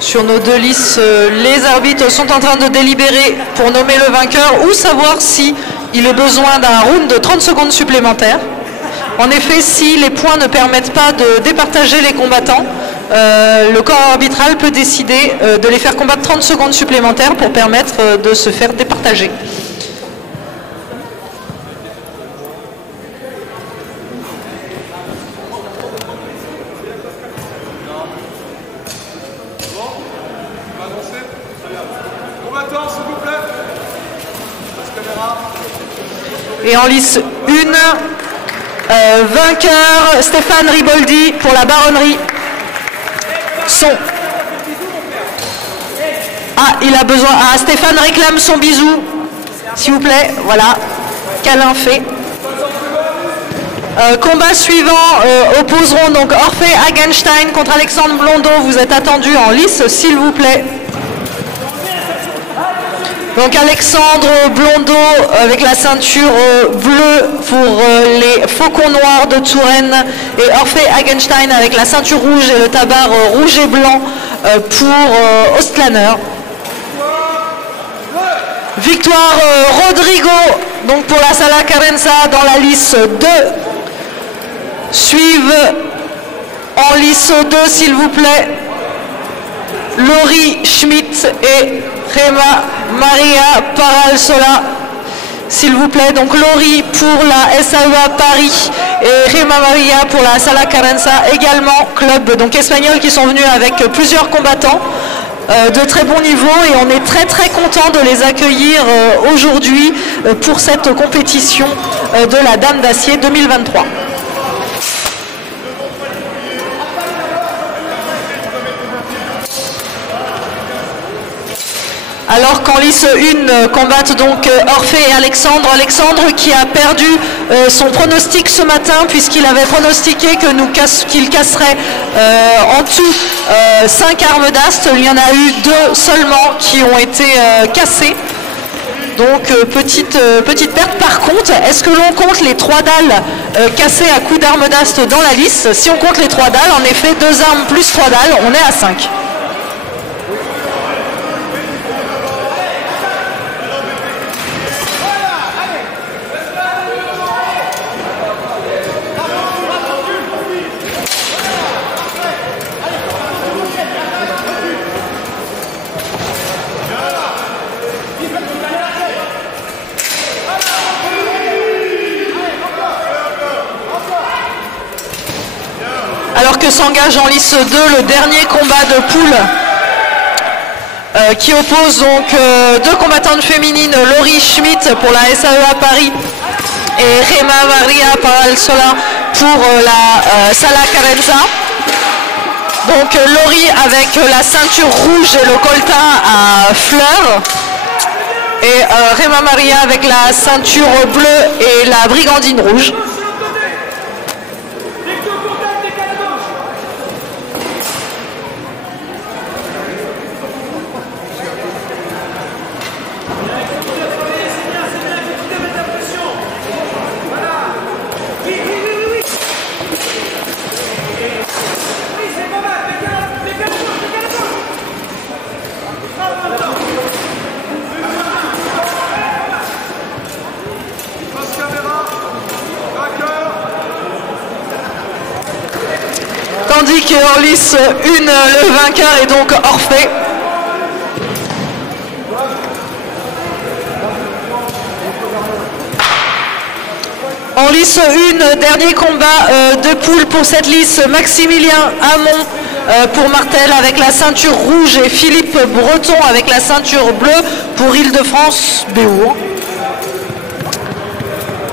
Sur nos deux listes, les arbitres sont en train de délibérer pour nommer le vainqueur ou savoir si il est besoin d'un round de 30 secondes supplémentaires. En effet, si les points ne permettent pas de départager les combattants, le corps arbitral peut décider de les faire combattre 30 secondes supplémentaires pour permettre de se faire départager. Et en lice 1, vainqueur Stéphane Riboldi pour la baronnerie. Il a besoin. Stéphane réclame son bisou, s'il vous plaît. Voilà, câlin fait. Combat suivant opposeront donc Orphée Hagenstein contre Alexandre Blondeau. Vous êtes attendu en lice, s'il vous plaît. Donc Alexandre Blondeau avec la ceinture bleue pour les Faucons Noirs de Touraine et Orphée Hagenstein avec la ceinture rouge et le tabard rouge et blanc pour Ostlaner. Victoire Rodrigo donc pour la Sala Carenza dans la lice 2. Suivent en lice 2 s'il vous plaît Laurie Schmidt et Rema Maria Paralsola, s'il vous plaît. Donc Laurie pour la SAEA Paris et Rema Maria pour la Sala Carenza, également club donc espagnol qui sont venus avec plusieurs combattants de très bon niveau et on est très très content de les accueillir aujourd'hui pour cette compétition de la Dame d'Acier 2023. Alors qu'en lice 1 combattent donc Orphée et Alexandre. Alexandre qui a perdu son pronostic ce matin puisqu'il avait pronostiqué qu'il casserait en tout 5 armes d'ast. Il y en a eu 2 seulement qui ont été cassées. Donc petite perte. Par contre, est-ce que l'on compte les 3 dalles cassées à coups d'armes d'ast dans la liste? Si on compte les 3 dalles, en effet 2 armes plus 3 dalles, on est à 5. Alors que s'engage en lice 2 le dernier combat de poule qui oppose donc 2 combattantes féminines, Laurie Schmidt pour la SAEA Paris et Rema Maria Paralsola pour la Sala Carenza. Donc Laurie avec la ceinture rouge et le coltan à fleurs et Rema Maria avec la ceinture bleue et la brigandine rouge. Tandis qu'en lice 1, le vainqueur est donc Orphée. En lice 1, dernier combat de poule pour cette liste, Maximilien Hamon pour Martel avec la ceinture rouge et Philippe Breton avec la ceinture bleue pour Île-de-France BO.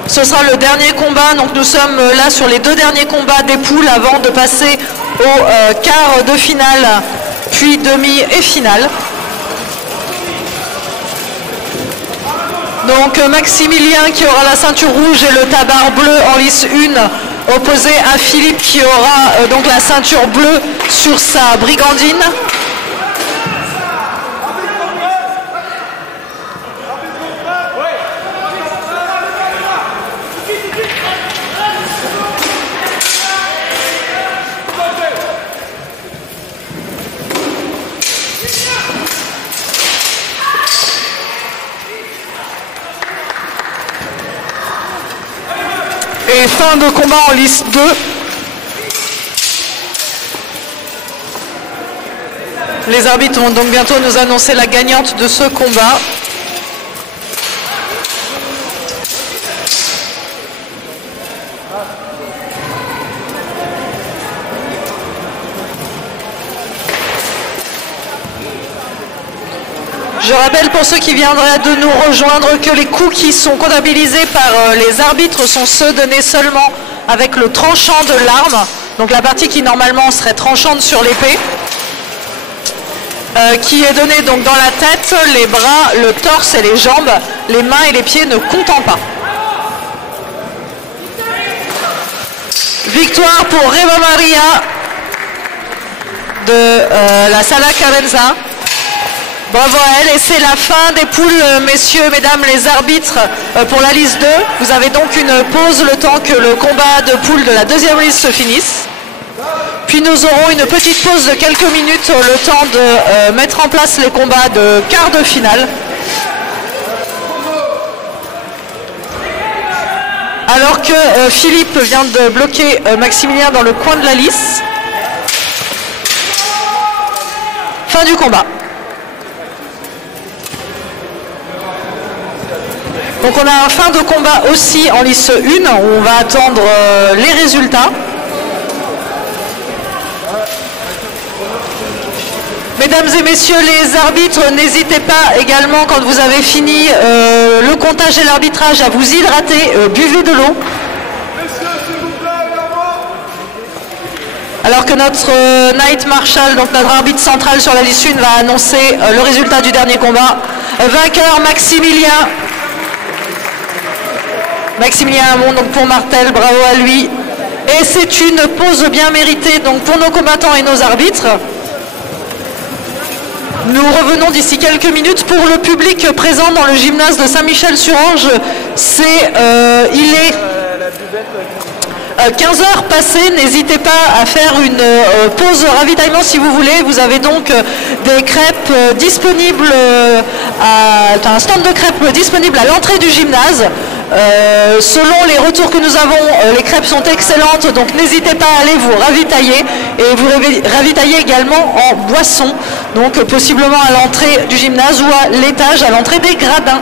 Ce sera le dernier combat, donc nous sommes là sur les 2 derniers combats des poules avant de passer au quart de finale, puis demi et finale. Donc Maximilien qui aura la ceinture rouge et le tabard bleu en lice 1, opposé à Philippe qui aura donc la ceinture bleue sur sa brigandine. Et fin de combat en lice 2. Les arbitres vont donc bientôt nous annoncer la gagnante de ce combat. Je rappelle pour ceux qui viendraient de nous rejoindre que les coups qui sont comptabilisés par les arbitres sont ceux donnés seulement avec le tranchant de l'arme, donc la partie qui normalement serait tranchante sur l'épée, qui est donnée donc dans la tête, les bras, le torse et les jambes, les mains et les pieds ne comptant pas. Victoire pour Reva Maria de la Sala Carenza. Bravo à elle, et c'est la fin des poules, messieurs, mesdames les arbitres, pour la liste 2. Vous avez donc une pause le temps que le combat de poules de la deuxième liste se finisse. Puis nous aurons une petite pause de quelques minutes, le temps de mettre en place les combats de quart de finale. Alors que Philippe vient de bloquer Maximilien dans le coin de la lice. Fin du combat. Donc on a un fin de combat aussi en lice 1 où on va attendre les résultats. Mesdames et messieurs les arbitres, n'hésitez pas également quand vous avez fini le comptage et l'arbitrage à vous hydrater, buvez de l'eau. Alors que notre Knight Marshal, donc notre arbitre central sur la liste 1, va annoncer le résultat du dernier combat. Vainqueur Maximilien. Maximilien Hamon donc pour Martel, bravo à lui. Et c'est une pause bien méritée donc pour nos combattants et nos arbitres. Nous revenons d'ici quelques minutes. Pour le public présent dans le gymnase de Saint-Michel-sur-Ange, il est 15 heures passées. N'hésitez pas à faire une pause ravitaillement si vous voulez. Vous avez donc des crêpes disponibles, un stand de crêpes disponible à l'entrée du gymnase. Selon les retours que nous avons, les crêpes sont excellentes, donc n'hésitez pas à aller vous ravitailler et vous ravitailler également en boisson, donc possiblement à l'entrée du gymnase ou à l'étage, à l'entrée des gradins.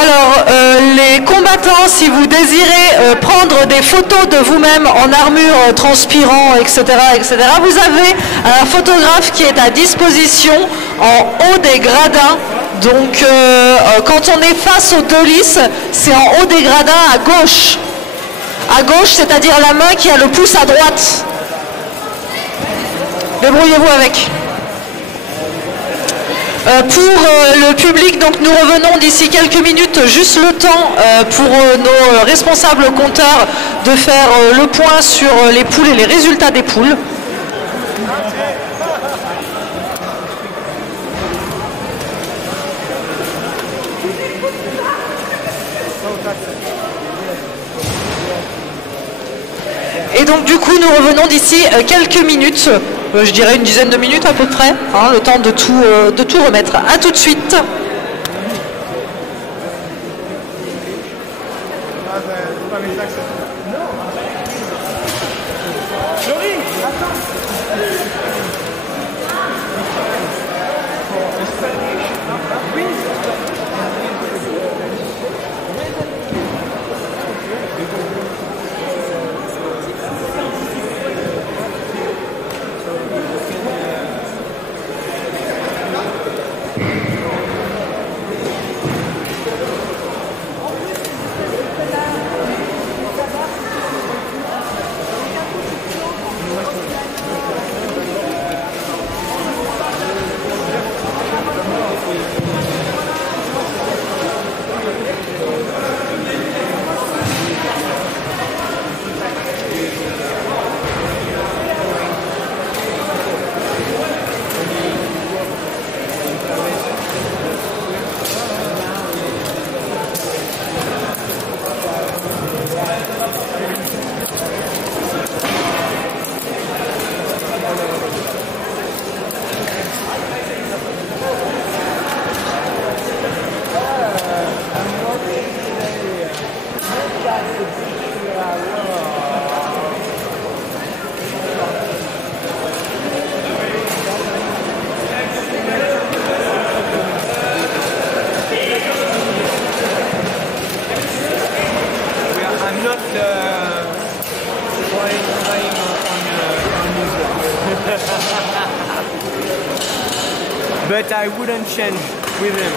Alors, les combattants, si vous désirez prendre des photos de vous-même en armure transpirant, etc., vous avez un photographe qui est à disposition en haut des gradins. Donc, quand on est face aux deux lisses, c'est en haut des gradins à gauche. À gauche, c'est-à-dire la main qui a le pouce à droite. Débrouillez-vous avec. Pour le public, donc nous revenons d'ici quelques minutes, juste le temps pour nos responsables compteurs de faire le point sur les poules et les résultats des poules. Et donc du coup nous revenons d'ici quelques minutes, je dirais une dizaine de minutes à peu près, hein, le temps de tout remettre. A tout de suite. but I wouldn't change with him.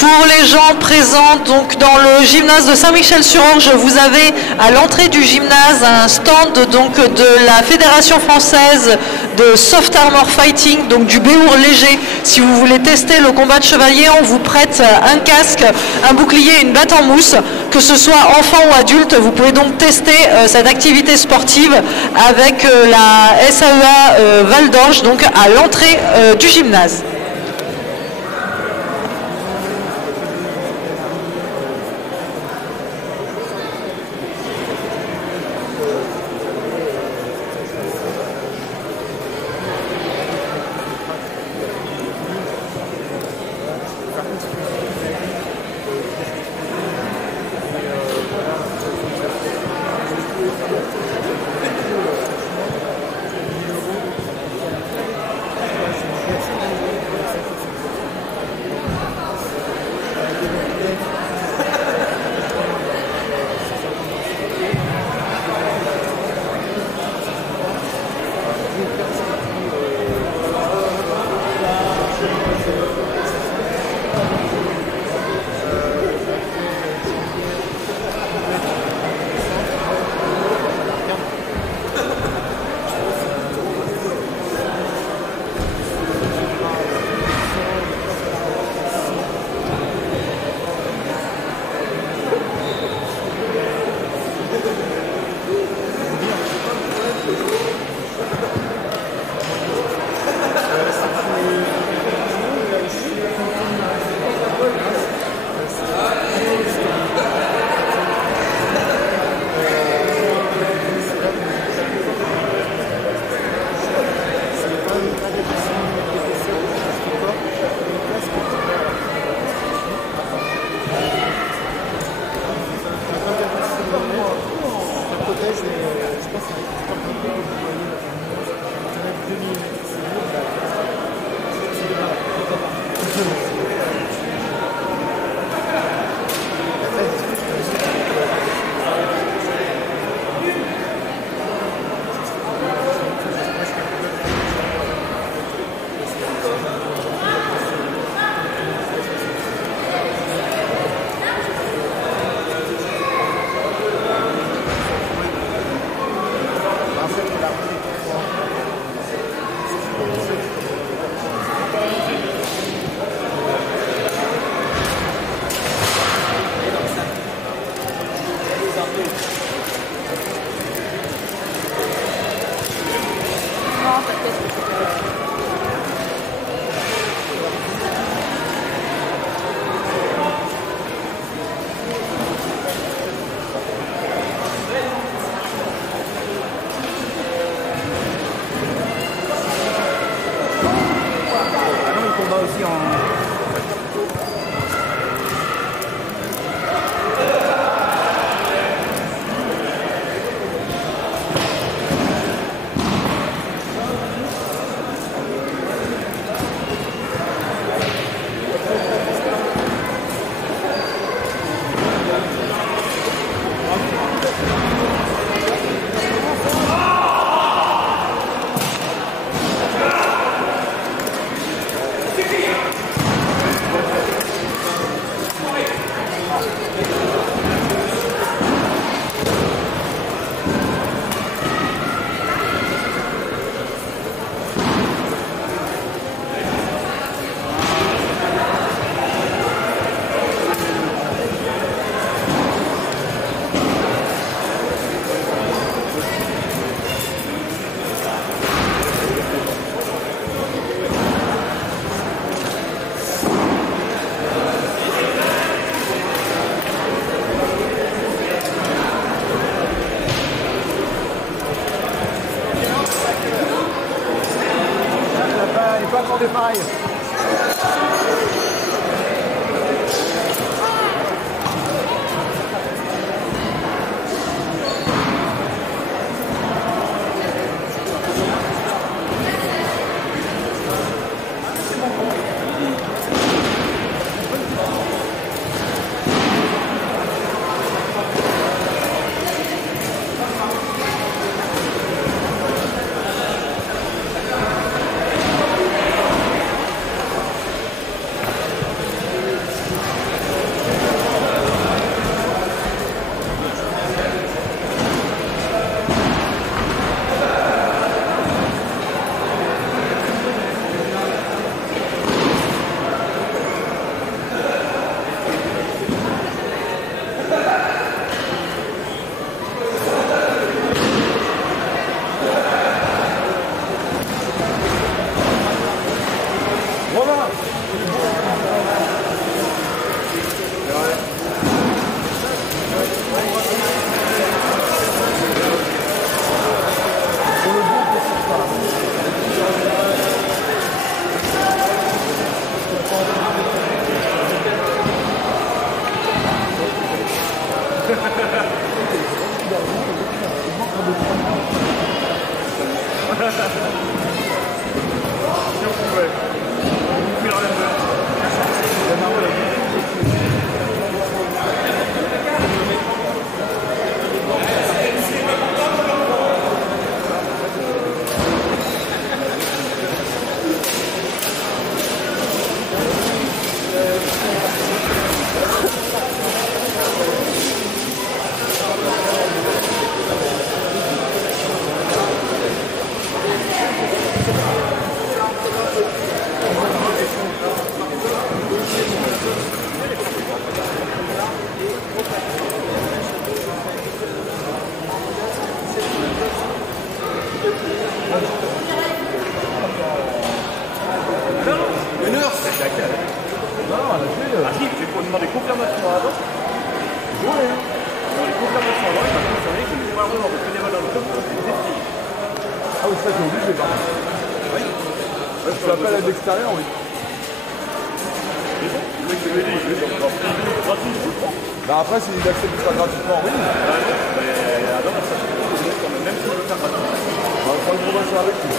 Pour les gens présents donc dans le gymnase de Saint-Michel-sur-Orge, vous avez à l'entrée du gymnase un stand donc de la Fédération française de Soft Armor Fighting, donc du béour léger. Si vous voulez tester le combat de chevalier, on vous prête un casque, un bouclier, une batte en mousse, que ce soit enfant ou adulte. Vous pouvez donc tester cette activité sportive avec la SAEA Val d'Orge, donc à l'entrée du gymnase. Aussi en... Pas encore des pareils. Arrive, il faut demander confirmation avant. Ouais. Dans les confirmations avant, il va confirmer qu'il n'y a pas vraiment de bénévoles dans le club pour les tester. Ah oui, ça j'ai obligé par contre. Oui. Tu l'appelles à l'extérieur, oui. Mais bon, le mec de l'aider, il est gratuit, je crois. Bah après, s'il accepte ça gratuitement, oui. Mais alors, ça se trouve, même si on veut faire gratuit. On va prendre une conversation avec lui.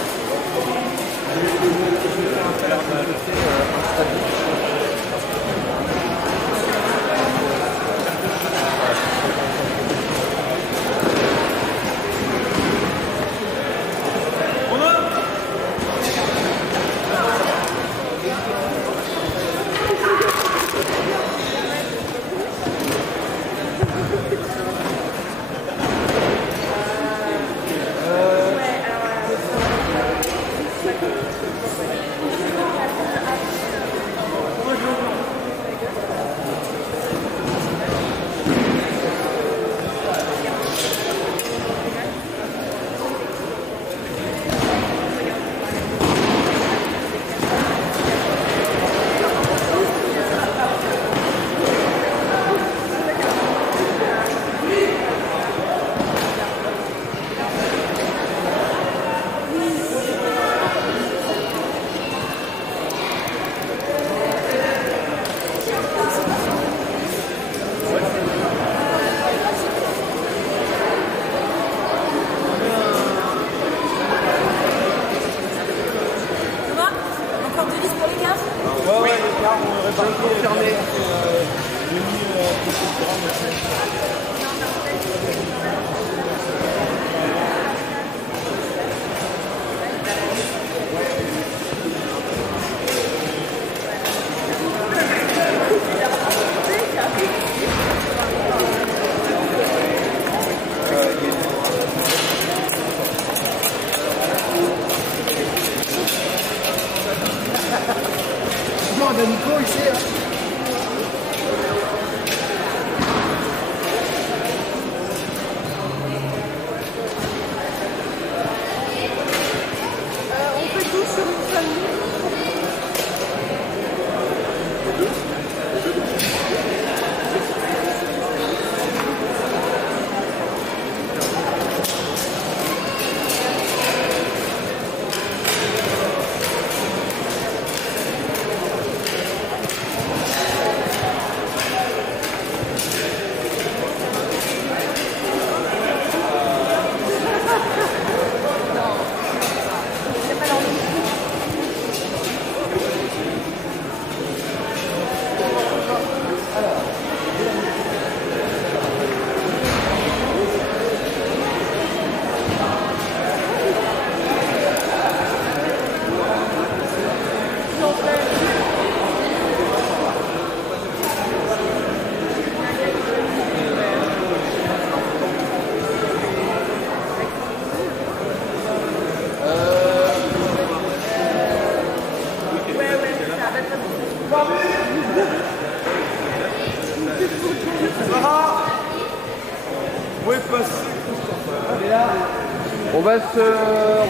On va se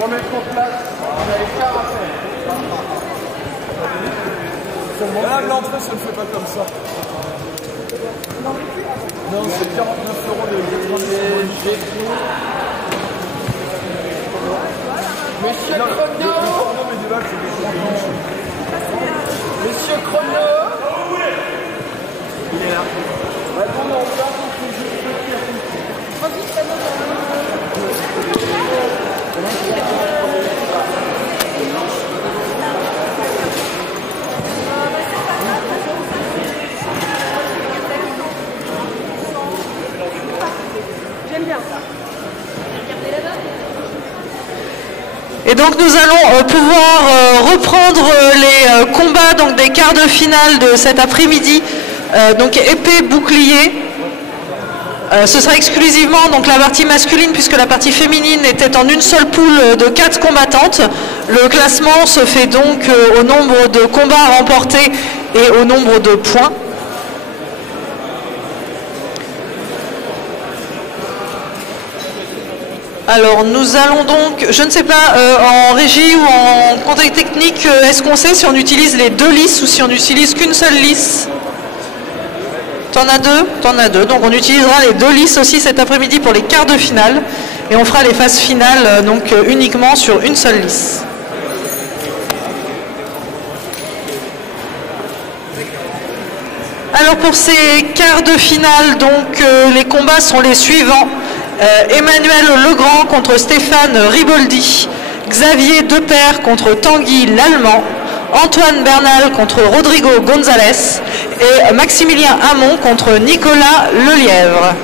remettre en place. On a les quarts à faire. Là, l'entrée, ça ne fait pas comme ça. Non, c'est 49 € de Monsieur Chrono. Monsieur Chrono. Il est là. J'aime bien ça. Et donc nous allons pouvoir reprendre les combats donc, des quarts de finale de cet après-midi, donc épée bouclier. Ce sera exclusivement donc, la partie masculine puisque la partie féminine était en une seule poule de 4 combattantes. Le classement se fait donc au nombre de combats remportés et au nombre de points. Alors nous allons donc, je ne sais pas, en régie ou en contact technique, est-ce qu'on sait si on utilise les 2 lisses ou si on n'utilise qu'une seule lisse? T'en as 2? T'en as 2. Donc on utilisera les 2 lisses aussi cet après-midi pour les quarts de finale. Et on fera les phases finales donc uniquement sur une seule lisse. Alors pour ces quarts de finale, donc les combats sont les suivants. Emmanuel Legrand contre Stéphane Riboldi, Xavier Depaire contre Tanguy Lallemand, Antoine Bernal contre Rodrigo González et Maximilien Hamon contre Nicolas Lelièvre.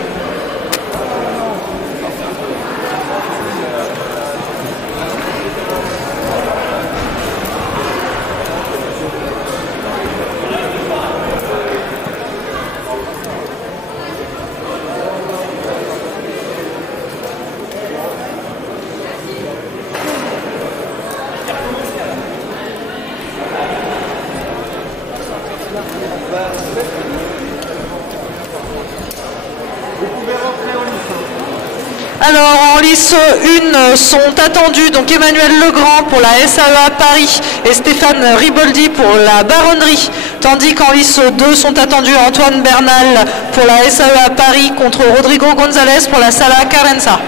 Alors en lice 1 sont attendus donc Emmanuel Legrand pour la SAEA Paris et Stéphane Riboldi pour la Baronnerie, tandis qu'en lice 2 sont attendus Antoine Bernal pour la SAEA Paris contre Rodrigo González pour la Sala Carenza.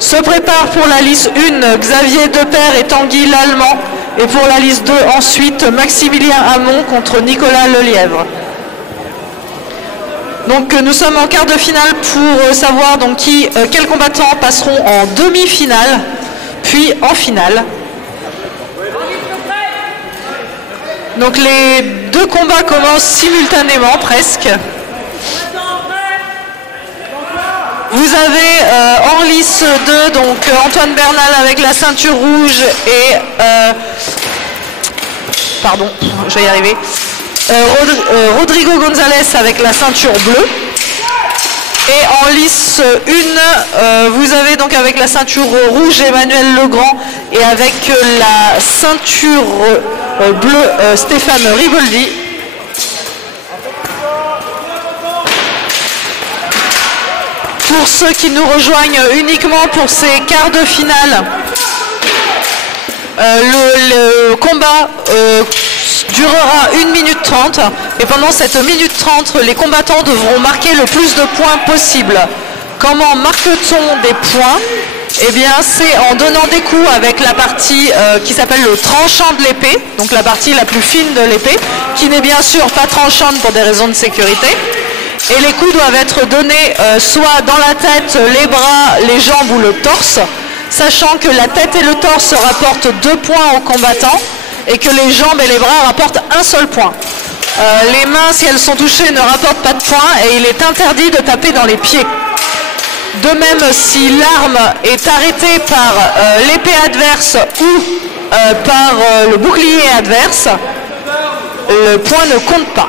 Se prépare pour la lice 1 Xavier Depaire et Tanguy Lallemand et pour la liste 2 ensuite Maximilien Hamon contre Nicolas Lelièvre. Donc nous sommes en quart de finale pour savoir donc quels combattants passeront en demi-finale, puis en finale. Donc les 2 combats commencent simultanément presque. Vous avez en lice 2 donc Antoine Bernal avec la ceinture rouge et pardon, je vais y arriver. Rodrigo González avec la ceinture bleue. Et en lice 1, vous avez donc avec la ceinture rouge Emmanuel Legrand et avec la ceinture bleue Stéphane Riboldi. Pour ceux qui nous rejoignent uniquement pour ces quarts de finale, le combat durera 1 minute 30 et pendant cette minute 30, les combattants devront marquer le plus de points possible. Comment marque-t-on des points? Eh bien, c'est en donnant des coups avec la partie qui s'appelle le tranchant de l'épée, donc la partie la plus fine de l'épée, qui n'est bien sûr pas tranchante pour des raisons de sécurité. Et les coups doivent être donnés soit dans la tête, les bras, les jambes ou le torse, sachant que la tête et le torse rapportent 2 points aux combattants et que les jambes et les bras rapportent un seul point. Les mains, si elles sont touchées, ne rapportent pas de points et il est interdit de taper dans les pieds. De même, si l'arme est arrêtée par l'épée adverse ou par le bouclier adverse, le point ne compte pas.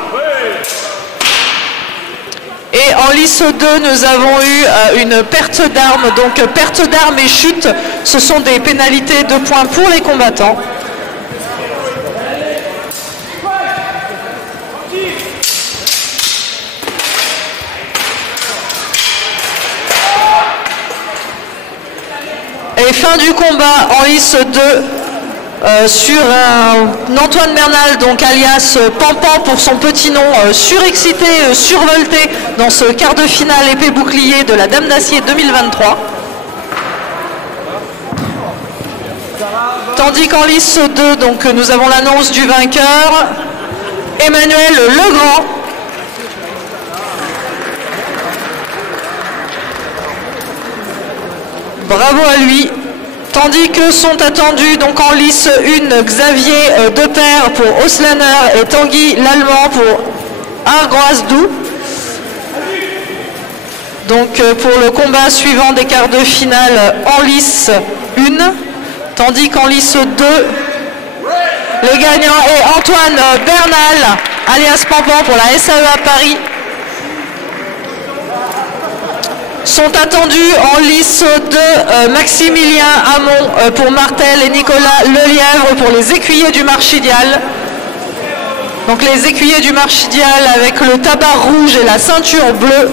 Et en lice 2, nous avons eu une perte d'armes. Donc perte d'armes et chute, ce sont des pénalités de points pour les combattants. Et fin du combat en lice 2 sur un Antoine Bernal, donc alias Pampan pour son petit nom, surexcité, survolté dans ce quart de finale épée bouclier de la Dame d'Acier 2023. Tandis qu'en lice 2, donc, nous avons l'annonce du vainqueur, Emmanuel Legrand. Bravo à lui. Tandis que sont attendus donc en lice 1 Xavier Depaire pour Oslaner et Tanguy Lallemand pour Argroisdou. Donc pour le combat suivant des quarts de finale en lice 1. Tandis qu'en lice 2, le gagnant est Antoine Bernal, alias Pampan pour la SAEA Paris. Sont attendus en lice 2 Maximilien Hamon pour Martel et Nicolas Lelièvre pour les écuyers du Marchidial. Donc les écuyers du Marchidial avec le tabac rouge et la ceinture bleue.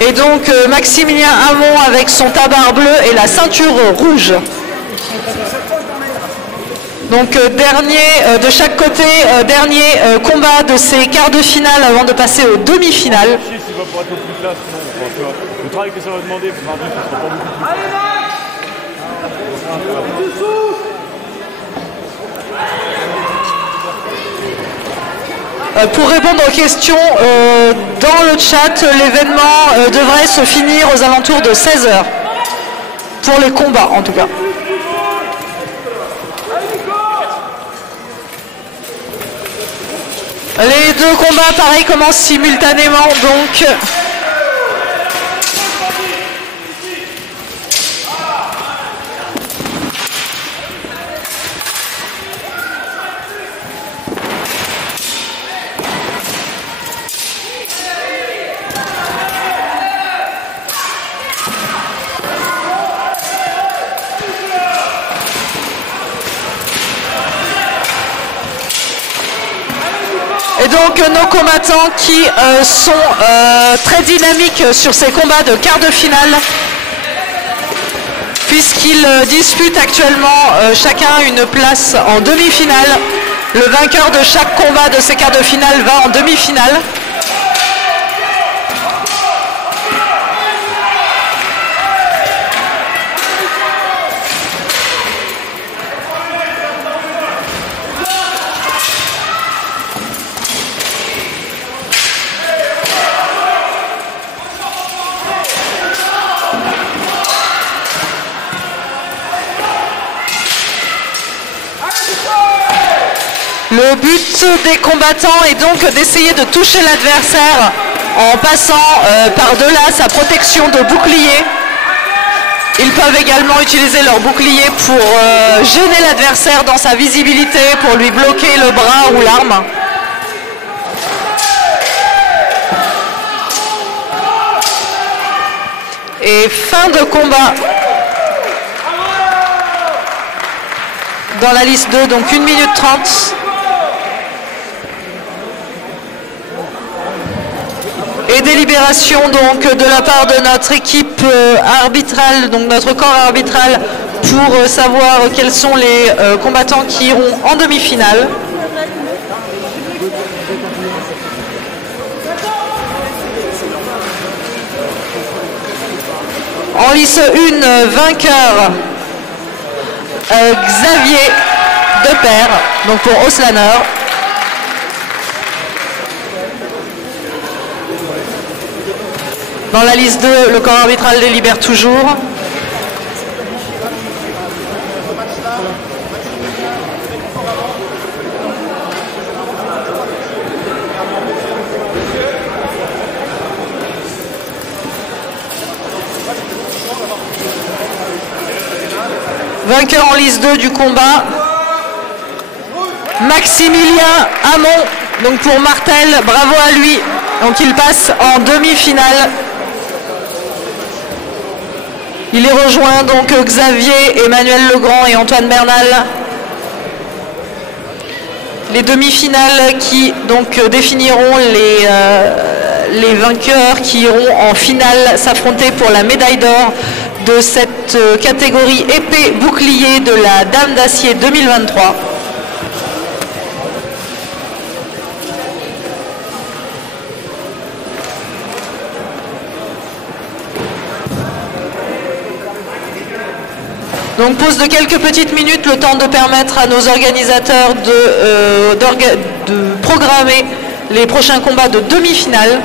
Et donc Maximilien Hamon avec son tabac bleu et la ceinture rouge. Donc dernier de chaque côté, dernier combat de ces quarts de finale avant de passer aux demi-finales. Le travail que ça va demander pour mardi, ça sera pas beaucoup plus. Allez Max! Pour répondre aux questions, dans le chat, l'événement devrait se finir aux alentours de 16 h. Pour les combats en tout cas. Les deux combats, pareil, commencent simultanément, donc... Et donc nos combattants qui sont très dynamiques sur ces combats de quart de finale, puisqu'ils disputent actuellement chacun une place en demi-finale. Le vainqueur de chaque combat de ces quarts de finale va en demi-finale. Le but des combattants est donc d'essayer de toucher l'adversaire en passant par-delà sa protection de bouclier. Ils peuvent également utiliser leur bouclier pour gêner l'adversaire dans sa visibilité, pour lui bloquer le bras ou l'arme. Et fin de combat dans la liste 2, donc 1 minute 30. Et délibération donc de la part de notre équipe arbitrale, donc notre corps arbitral, pour savoir quels sont les combattants qui iront en demi-finale. En lice 1, vainqueur Xavier Depaire, donc pour Oslaner. Dans la liste 2, le corps arbitral délibère toujours. Vainqueur en liste 2 du combat, Maximilien Hamon, donc pour Martel, bravo à lui. Donc il passe en demi-finale. Il est rejoint donc Xavier, Emmanuel Legrand et Antoine Bernal. Les demi-finales qui donc définiront les vainqueurs qui iront en finale s'affronter pour la médaille d'or de cette catégorie épée bouclier de la Dame d'Acier 2023. Donc pause de quelques petites minutes, le temps de permettre à nos organisateurs de programmer les prochains combats de demi-finale.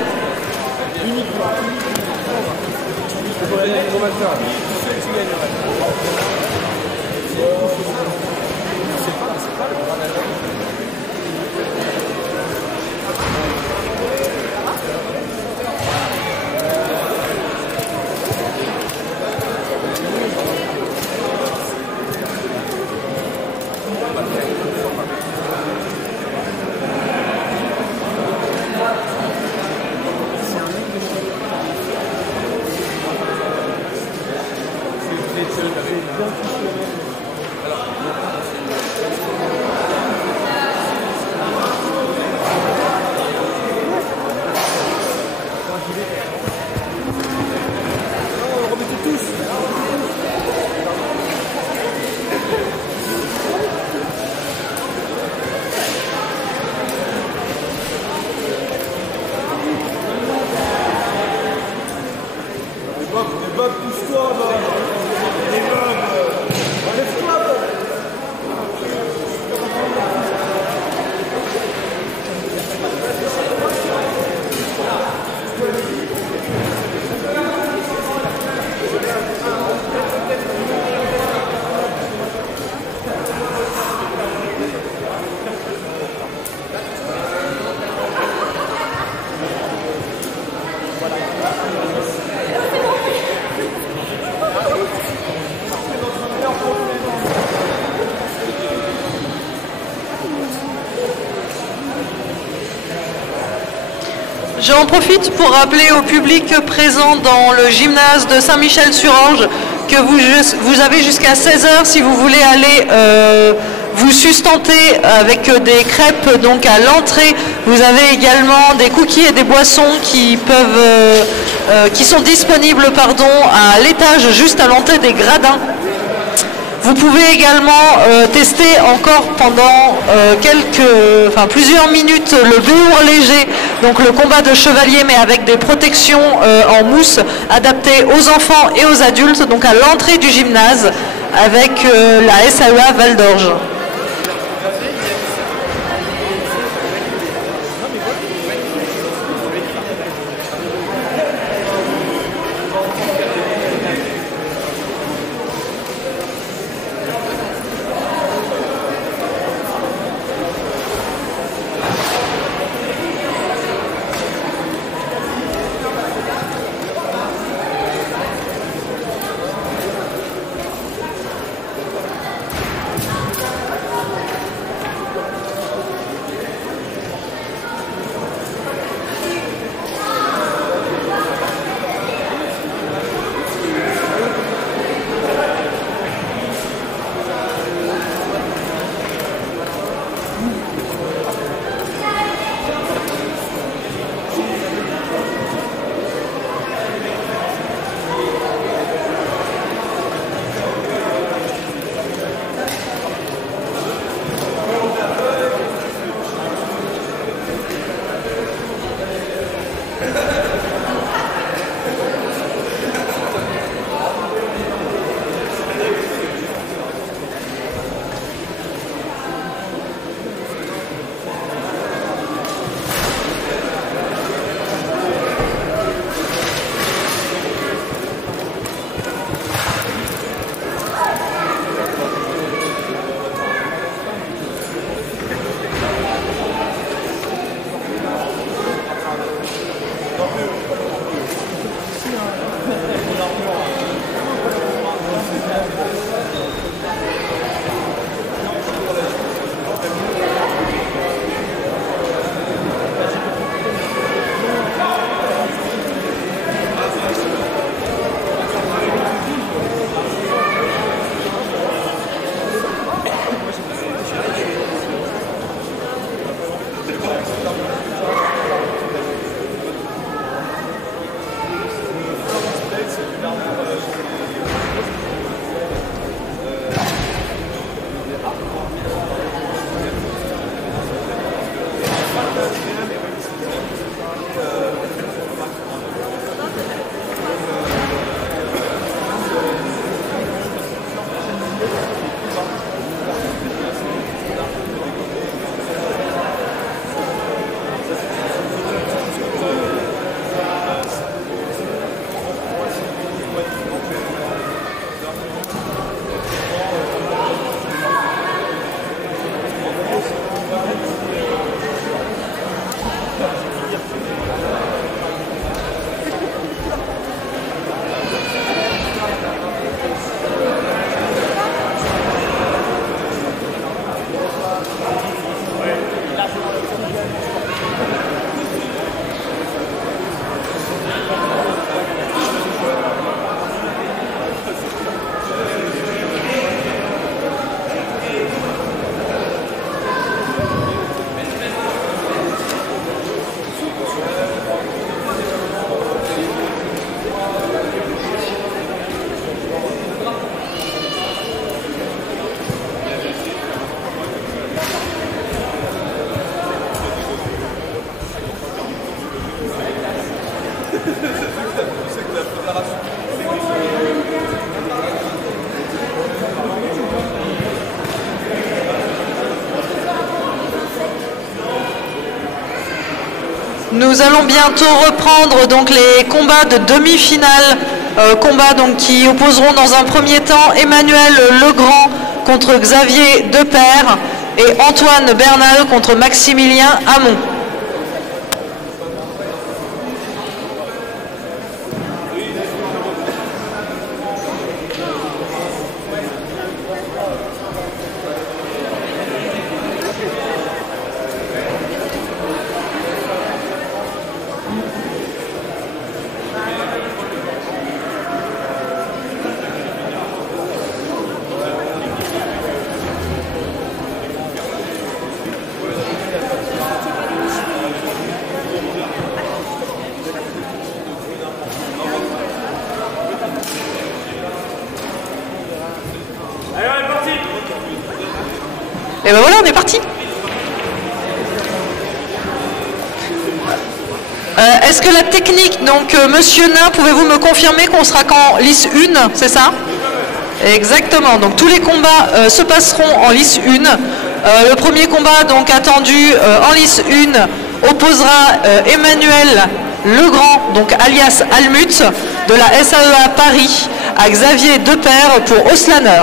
J'en profite pour rappeler au public présent dans le gymnase de Saint-Michel-sur-Orge que vous avez jusqu'à 16 h si vous voulez aller vous sustenter avec des crêpes donc à l'entrée. Vous avez également des cookies et des boissons qui sont disponibles à l'étage juste à l'entrée des gradins. Vous pouvez également tester encore pendant plusieurs minutes le velours léger, donc le combat de chevalier mais avec des protections en mousse adaptées aux enfants et aux adultes, donc à l'entrée du gymnase avec la SAEA Val d'Orge. nous allons bientôt reprendre donc les combats de demi-finale, combats donc qui opposeront dans un premier temps Emmanuel Legrand contre Xavier Depère et Antoine Bernal contre Maximilien Hamon. Et ben voilà, on est parti. Est-ce que la technique, donc Monsieur Nain, pouvez-vous me confirmer qu'on sera qu'en lice 1, c'est ça? Exactement, donc tous les combats se passeront en lice 1. Le premier combat donc attendu en lice 1 opposera Emmanuel Legrand, donc alias Almut, de la SAEA Paris, à Xavier Depère pour Oslaner.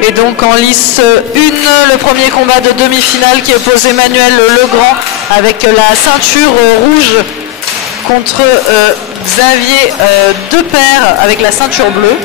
Et donc en lice 1, le premier combat de demi-finale qui oppose Emmanuel Legrand avec la ceinture rouge contre Xavier Depère avec la ceinture bleue.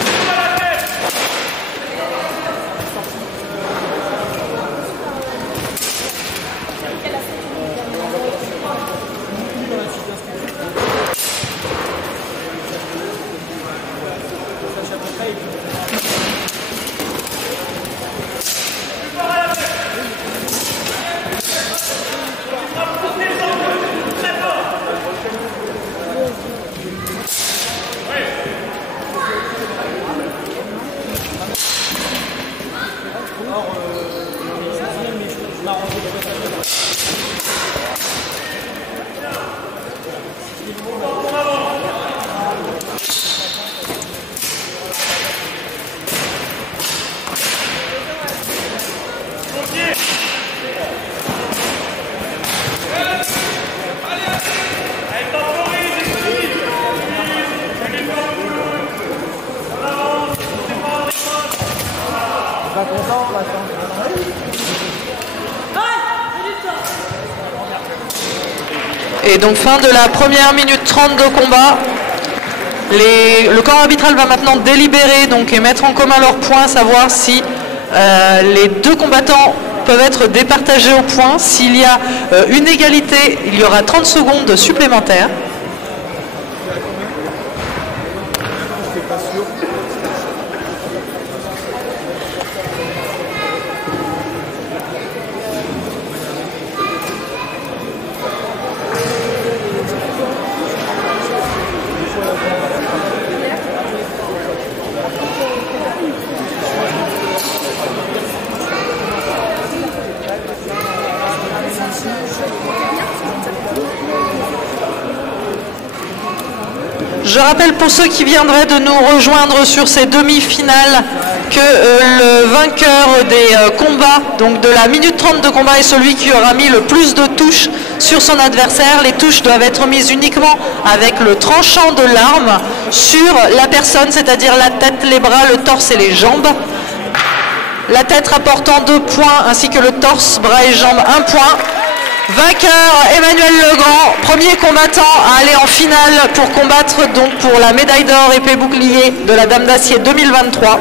Et donc fin de la première minute 30 de combat. Le corps arbitral va maintenant délibérer donc, et mettre en commun leurs points, savoir si les deux combattants peuvent être départagés au point. S'il y a une égalité, il y aura 30 secondes supplémentaires. Je rappelle pour ceux qui viendraient de nous rejoindre sur ces demi-finales que le vainqueur des combats, donc de la minute 30 de combat, est celui qui aura mis le plus de touches sur son adversaire. Les touches doivent être mises uniquement avec le tranchant de l'arme sur la personne, c'est-à-dire la tête, les bras, le torse et les jambes. La tête rapportant 2 points ainsi que le torse, bras et jambes 1 point. Vainqueur Emmanuel Legrand, premier combattant à aller en finale pour combattre donc pour la médaille d'or épée bouclier de la Dame d'Acier 2023.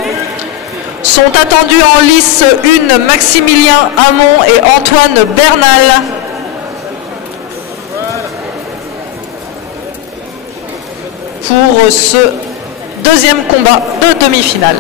Sont attendus en lice 1 Maximilien Hamon et Antoine Bernal. Pour ce deuxième combat de demi-finale.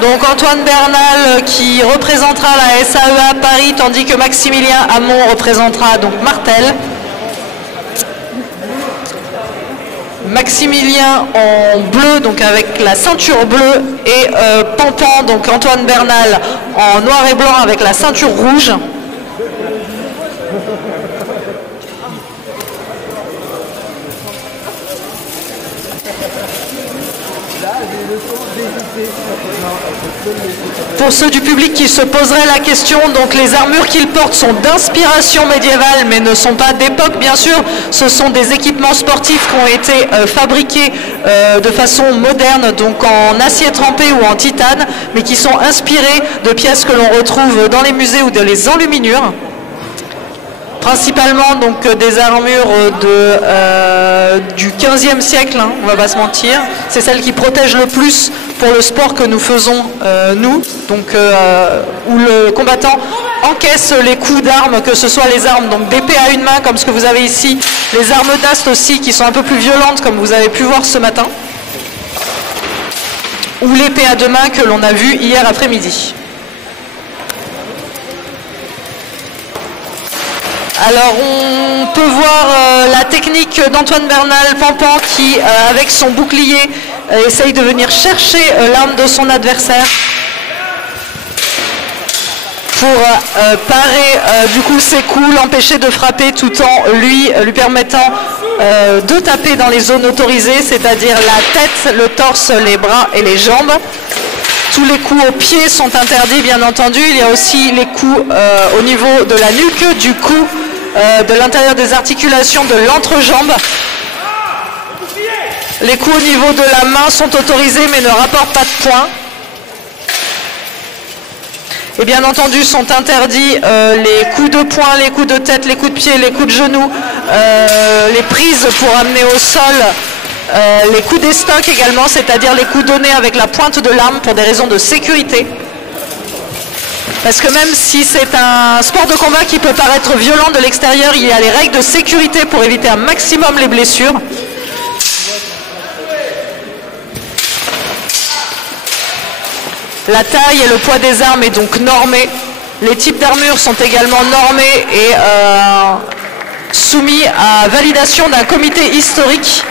Donc Antoine Bernal qui représentera la SAEA Paris, tandis que Maximilien Hamon représentera donc Martel. Maximilien en bleu, donc avec la ceinture bleue, et Pampan, donc Antoine Bernal en noir et blanc avec la ceinture rouge. Pour ceux du public qui se poseraient la question, donc les armures qu'ils portent sont d'inspiration médiévale mais ne sont pas d'époque bien sûr. Ce sont des équipements sportifs qui ont été fabriqués de façon moderne, donc en acier trempé ou en titane, mais qui sont inspirés de pièces que l'on retrouve dans les musées ou dans les enluminures. Principalement donc des armures du 15e siècle, hein, on va pas se mentir. C'est celles qui protègent le plus pour le sport que nous faisons nous, donc où le combattant encaisse les coups d'armes, que ce soit les armes d'épée à une main comme ce que vous avez ici, les armes d'ast aussi qui sont un peu plus violentes comme vous avez pu voir ce matin, ou l'épée à 2 mains que l'on a vu hier après-midi. Alors on peut voir la technique d'Antoine Bernal Pampan qui, avec son bouclier, essaye de venir chercher l'arme de son adversaire pour parer du coup ses coups, l'empêcher de frapper tout en lui permettant de taper dans les zones autorisées, c'est-à-dire la tête, le torse, les bras et les jambes. Tous les coups aux pieds sont interdits bien entendu, il y a aussi les coups au niveau de la nuque, du cou, de l'intérieur des articulations de l'entrejambe. Les coups au niveau de la main sont autorisés mais ne rapportent pas de points. Et bien entendu sont interdits les coups de poing, les coups de tête, les coups de pied, les coups de genoux, les prises pour amener au sol, les coups d'estoc également, c'est-à-dire les coups donnés avec la pointe de l'arme pour des raisons de sécurité. Parce que même si c'est un sport de combat qui peut paraître violent de l'extérieur, il y a les règles de sécurité pour éviter un maximum les blessures. La taille et le poids des armes est donc normé. Les types d'armures sont également normés et soumis à validation d'un comité historique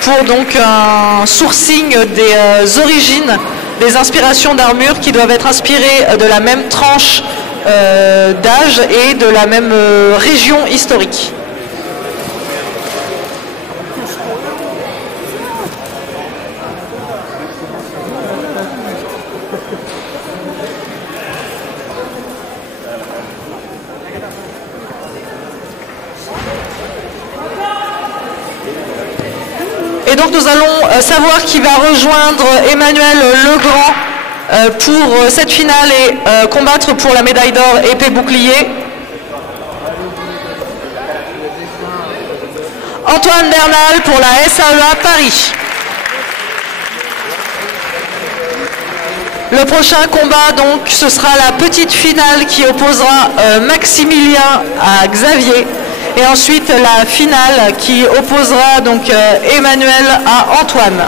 pour donc un sourcing des origines des inspirations d'armures qui doivent être inspirées de la même tranche d'âge et de la même région historique. Et donc nous allons savoir qui va rejoindre Emmanuel Legrand pour cette finale et combattre pour la médaille d'or épée bouclier. Antoine Bernal pour la SAEA Paris. Le prochain combat, donc, ce sera la petite finale qui opposera Maximilien à Xavier. Et ensuite, la finale qui opposera donc Emmanuel à Antoine.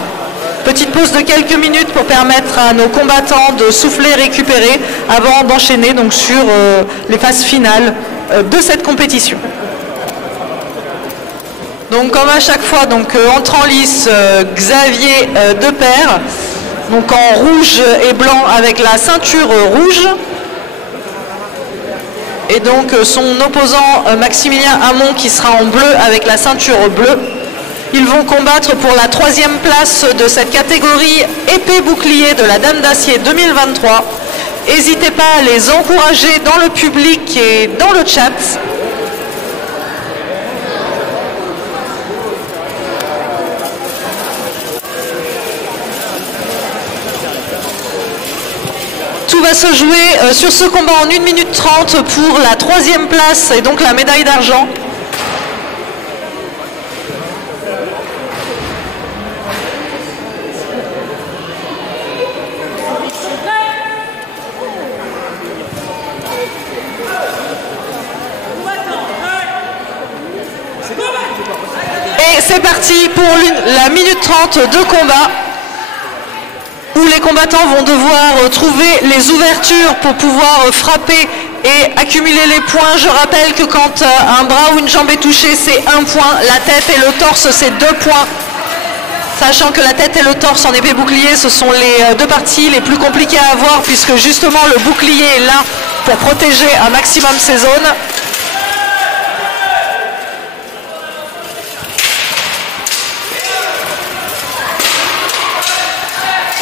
Petite pause de quelques minutes pour permettre à nos combattants de souffler, récupérer avant d'enchaîner donc sur les phases finales de cette compétition. Donc comme à chaque fois, donc entre en lice Xavier Depaire, donc en rouge et blanc avec la ceinture rouge. Et donc son opposant Maximilien Hamon qui sera en bleu avec la ceinture bleue. Ils vont combattre pour la 3e place de cette catégorie épée bouclier de la Dame d'Acier 2023. N'hésitez pas à les encourager dans le public et dans le chat. Tout va se jouer sur ce combat en 1 minute 30 pour la 3e place et donc la médaille d'argent. Et c'est parti pour la minute 30 de combat où les combattants vont devoir trouver les ouvertures pour pouvoir frapper et accumuler les points. Je rappelle que quand un bras ou une jambe est touché, c'est 1 point, la tête et le torse, c'est 2 points. Sachant que la tête et le torse en épée bouclier, ce sont les 2 parties les plus compliquées à avoir puisque justement le bouclier est là pour protéger un maximum ces zones.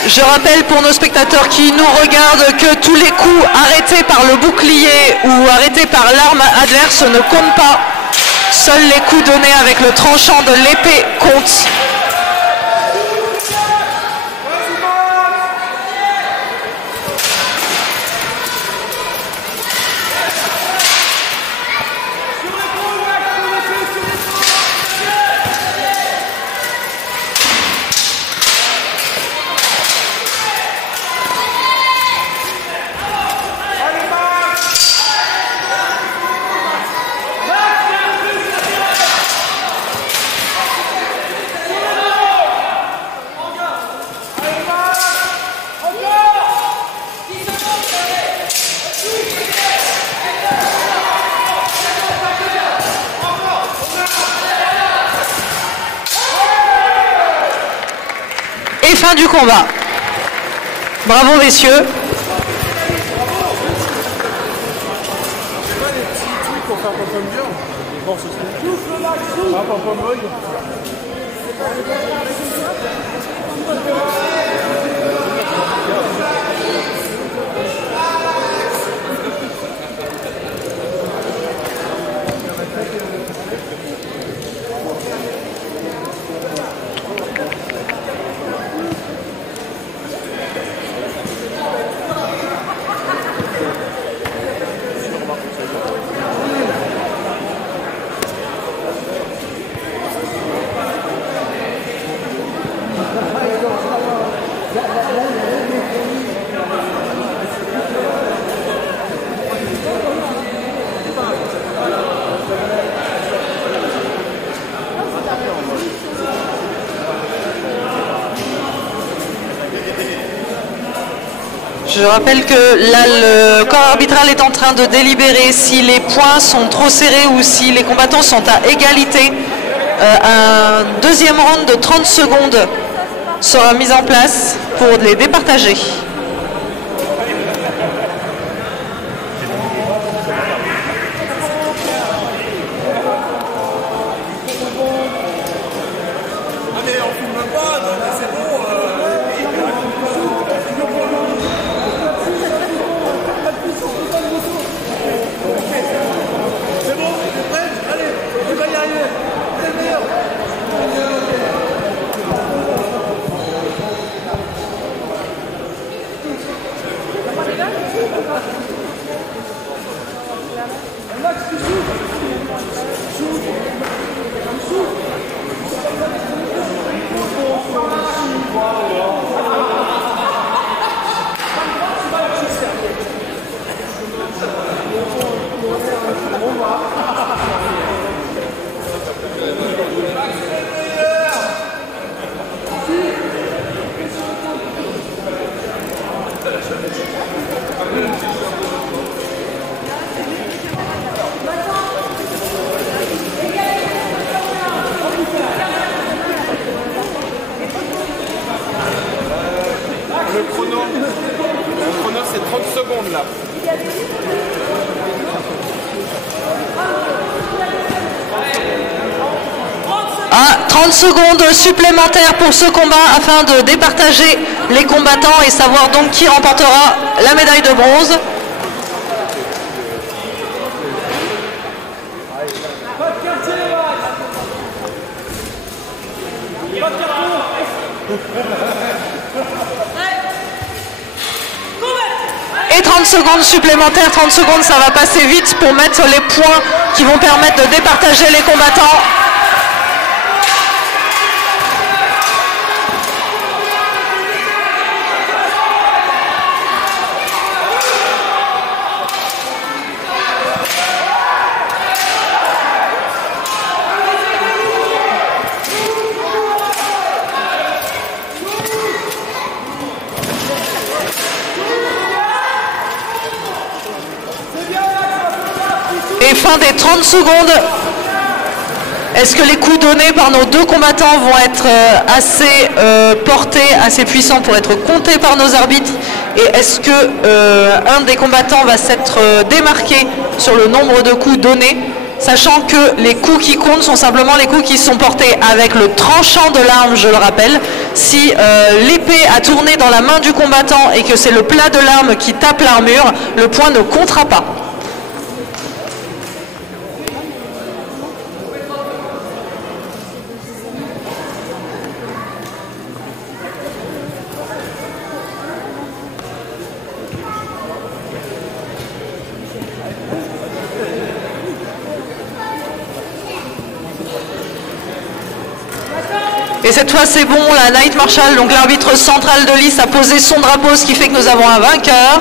Je rappelle pour nos spectateurs qui nous regardent que tous les coups arrêtés par le bouclier ou arrêtés par l'arme adverse ne comptent pas. Seuls les coups donnés avec le tranchant de l'épée comptent. Fin du combat. Bravo messieurs. C'est pas les petits trucs pour faire pom-pom bien. Bon, ce serait ah, pom-pom boy. Je rappelle que là, le corps arbitral est en train de délibérer si les points sont trop serrés ou si les combattants sont à égalité. Un deuxième round de 30 secondes sera mis en place pour les départager. Le chrono c'est 30 secondes là. Ah, 30 secondes supplémentaires pour ce combat afin de départager les combattants et savoir donc qui remportera la médaille de bronze. Et 30 secondes supplémentaires, 30 secondes, ça va passer vite pour mettre les points qui vont permettre de départager les combattants. Et fin des 30 secondes. Est-ce que les coups donnés par nos deux combattants vont être assez portés, assez puissants pour être comptés par nos arbitres? Et est-ce que un des combattants va s'être démarqué sur le nombre de coups donnés, sachant que les coups qui comptent sont simplement les coups qui sont portés avec le tranchant de l'arme, je le rappelle. Si l'épée a tourné dans la main du combattant et que c'est le plat de l'arme qui tape l'armure, le point ne comptera pas. Et cette fois c'est bon, la Knight Marshall, donc l'arbitre central de lice, a posé son drapeau, ce qui fait que nous avons un vainqueur.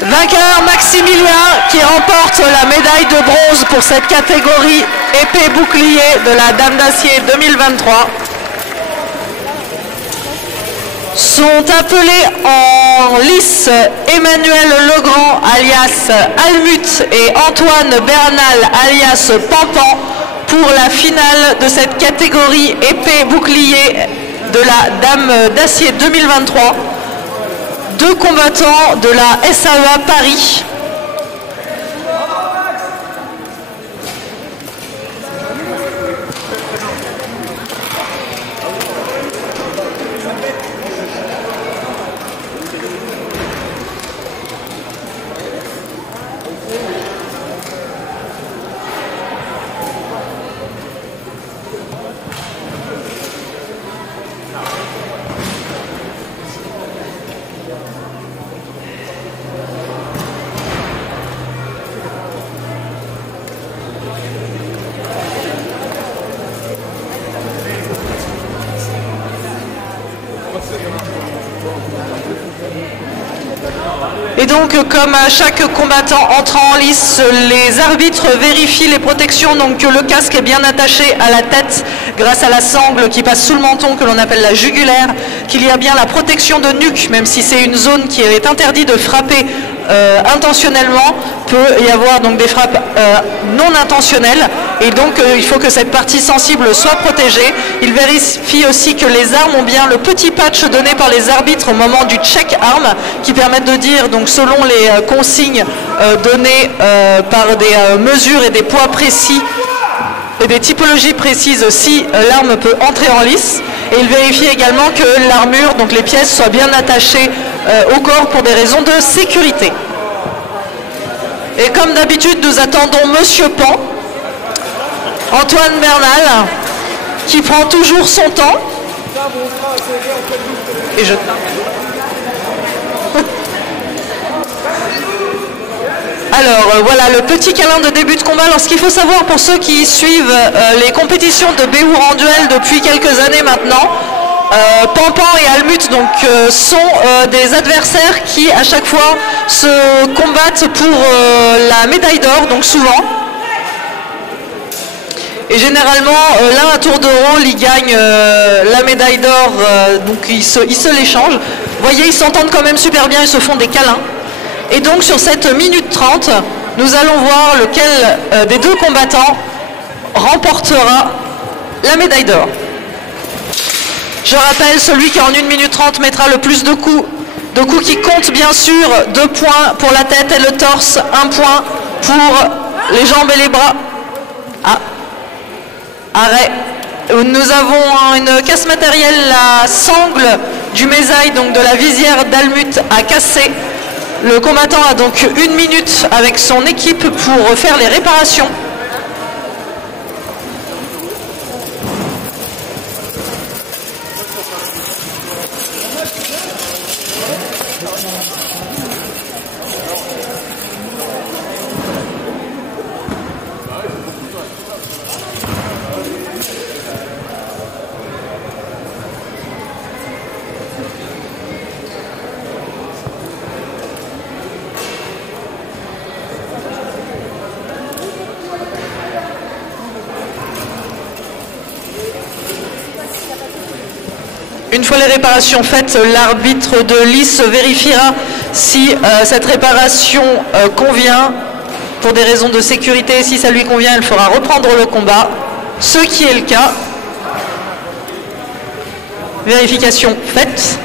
Vainqueur Maximilien qui remporte la médaille de bronze pour cette catégorie épée bouclier de la Dame d'Acier 2023. Sont appelés en lice Emmanuel Legrand alias Almut et Antoine Bernal alias Pampan pour la finale de cette catégorie épée bouclier de la Dame d'Acier 2023. Deux combattants de la SAEA Paris. Et donc, comme à chaque combattant entrant en lice, les arbitres vérifient les protections, donc que le casque est bien attaché à la tête grâce à la sangle qui passe sous le menton, que l'on appelle la jugulaire, qu'il y a bien la protection de nuque, même si c'est une zone qui est interdite de frapper intentionnellement, peut y avoir donc des frappes non intentionnelles, et donc il faut que cette partie sensible soit protégée. Il vérifie aussi que les armes ont bien le petit patch donné par les arbitres au moment du check arme, qui permettent de dire, donc selon les consignes données par des mesures et des poids précis et des typologies précises, si l'arme peut entrer en lice. Et il vérifie également que l'armure, donc les pièces, soient bien attachées au corps pour des raisons de sécurité. Et comme d'habitude, nous attendons Monsieur Pan, Antoine Bernal, qui prend toujours son temps. Et je... Alors voilà le petit câlin de début de combat. Alors ce qu'il faut savoir pour ceux qui suivent les compétitions de Béour en duel depuis quelques années maintenant, Pampan et Almut donc, sont des adversaires qui à chaque fois se combattent pour la médaille d'or, donc souvent. Et généralement, l'un à tour de rôle, il gagne la médaille d'or, donc ils se l'échangent. Vous voyez, ils s'entendent quand même super bien, ils se font des câlins. Et donc sur cette minute 30, nous allons voir lequel des deux combattants remportera la médaille d'or. Je rappelle, celui qui en 1 minute 30 mettra le plus de coups qui comptent bien sûr, 2 points pour la tête et le torse, 1 point pour les jambes et les bras. Ah, arrêt. Nous avons une casse matérielle, la sangle du mésaille, donc de la visière d'Almut, a cassé. Le combattant a donc 1 minute avec son équipe pour faire les réparations. Une fois les réparations faites, l'arbitre de lice vérifiera si cette réparation convient pour des raisons de sécurité. Si ça lui convient, elle fera reprendre le combat, ce qui est le cas. Vérification faite.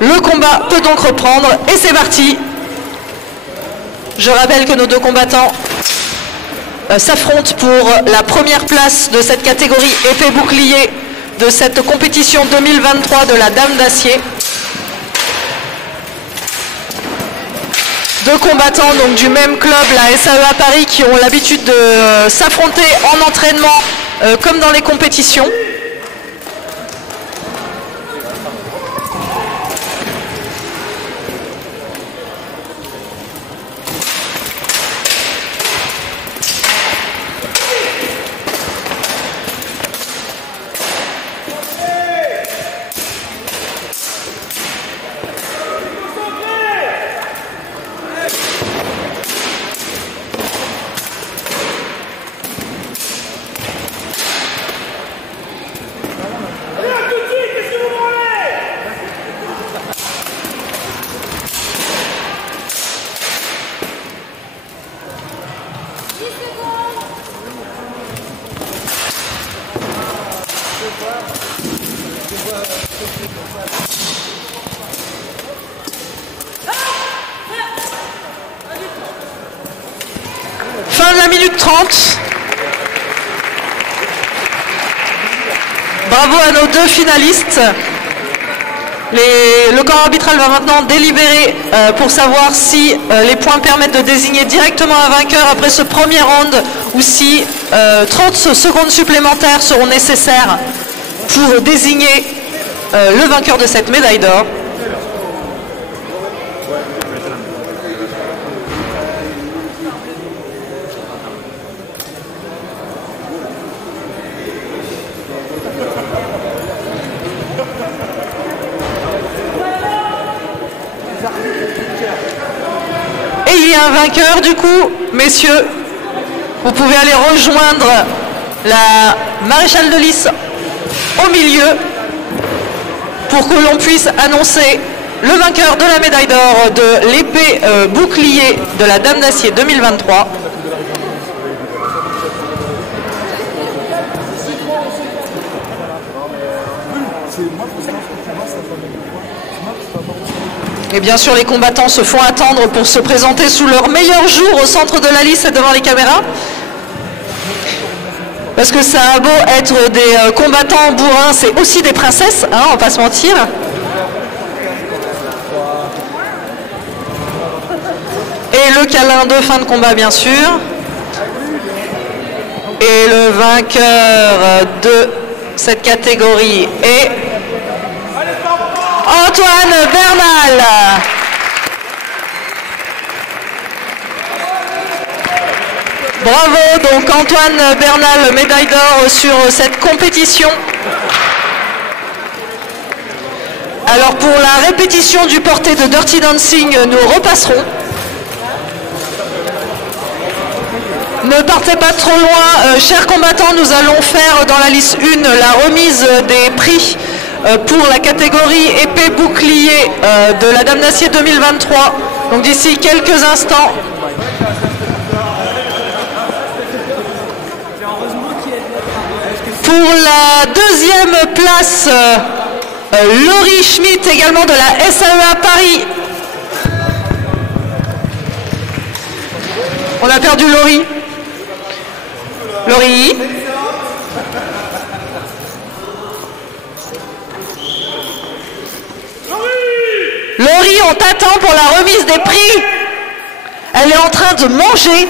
Le combat peut donc reprendre et c'est parti. Je rappelle que nos deux combattants s'affrontent pour la première place de cette catégorie épée bouclier de cette compétition 2023 de la Dame d'Acier. Deux combattants donc du même club, la SAEA Paris, qui ont l'habitude de s'affronter en entraînement comme dans les compétitions. Fin de la minute 30. Bravo à nos deux finalistes. Le corps arbitral va maintenant délibérer pour savoir si les points permettent de désigner directement un vainqueur après ce premier round ou si 30 secondes supplémentaires seront nécessaires pour désigner le vainqueur de cette médaille d'or. Et il y a un vainqueur du coup, messieurs. Vous pouvez aller rejoindre la maréchale de lice au milieu pour que l'on puisse annoncer le vainqueur de la médaille d'or de l'épée bouclier de la Dame d'Acier 2023. Et bien sûr, les combattants se font attendre pour se présenter sous leur meilleur jour au centre de la liste et devant les caméras. Parce que ça a beau être des combattants bourrins, c'est aussi des princesses, hein, on va pas se mentir. Et le câlin de fin de combat, bien sûr. Et le vainqueur de cette catégorie est Antoine Bernal. Bravo donc Antoine Bernal, médaille d'or sur cette compétition. Alors pour la répétition du porté de Dirty Dancing, nous repasserons. Ne partez pas trop loin, chers combattants, nous allons faire dans la liste 1 la remise des prix pour la catégorie épée bouclier de la Dame d'Acier 2023. Donc d'ici quelques instants. Pour la deuxième place, Laurie Schmitt, également de la SAEA Paris. On a perdu Laurie. Laurie. Laurie, on t'attend pour la remise des prix. Elle est en train de manger.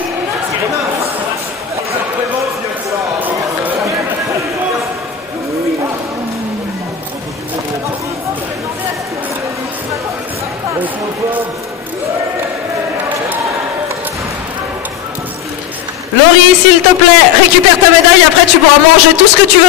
Laurie, s'il te plaît, récupère ta médaille, après tu pourras manger tout ce que tu veux.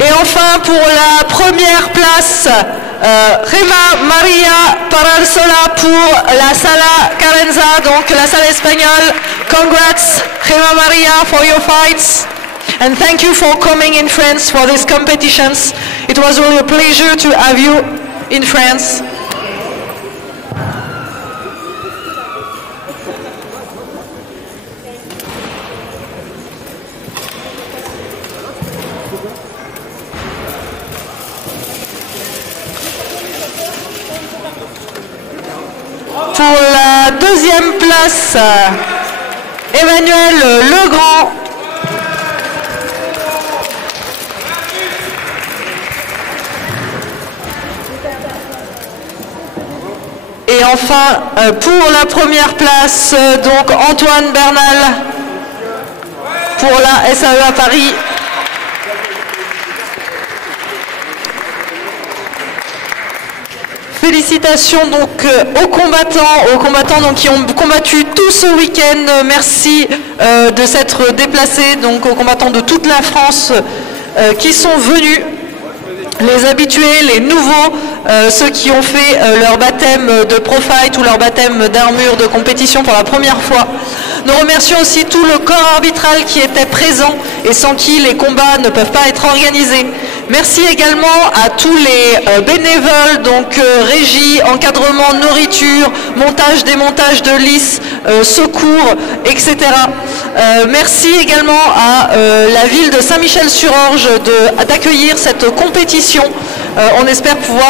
Et enfin, pour la première place, Gema Maria Paralsola pour la Sala Carenza, donc la salle espagnole. Congrats, Gema Maria, for your fights. And thank you for coming in France for these competitions. It was really a pleasure to have you in France. Pour la deuxième place, Emmanuel Legrand. Et enfin, pour la première place, donc Antoine Bernal pour la SAEA Paris. Félicitations donc aux combattants donc, qui ont combattu tout ce week-end. Merci de s'être déplacés, donc aux combattants de toute la France qui sont venus. Les habitués, les nouveaux, ceux qui ont fait leur baptême de Pro Fight ou leur baptême d'armure de compétition pour la première fois. Nous remercions aussi tout le corps arbitral qui était présent et sans qui les combats ne peuvent pas être organisés. Merci également à tous les bénévoles, donc régie, encadrement, nourriture, montage, démontage de lisse, secours, etc. Merci également à la ville de Saint-Michel-sur-Orge d'accueillir cette compétition. On espère pouvoir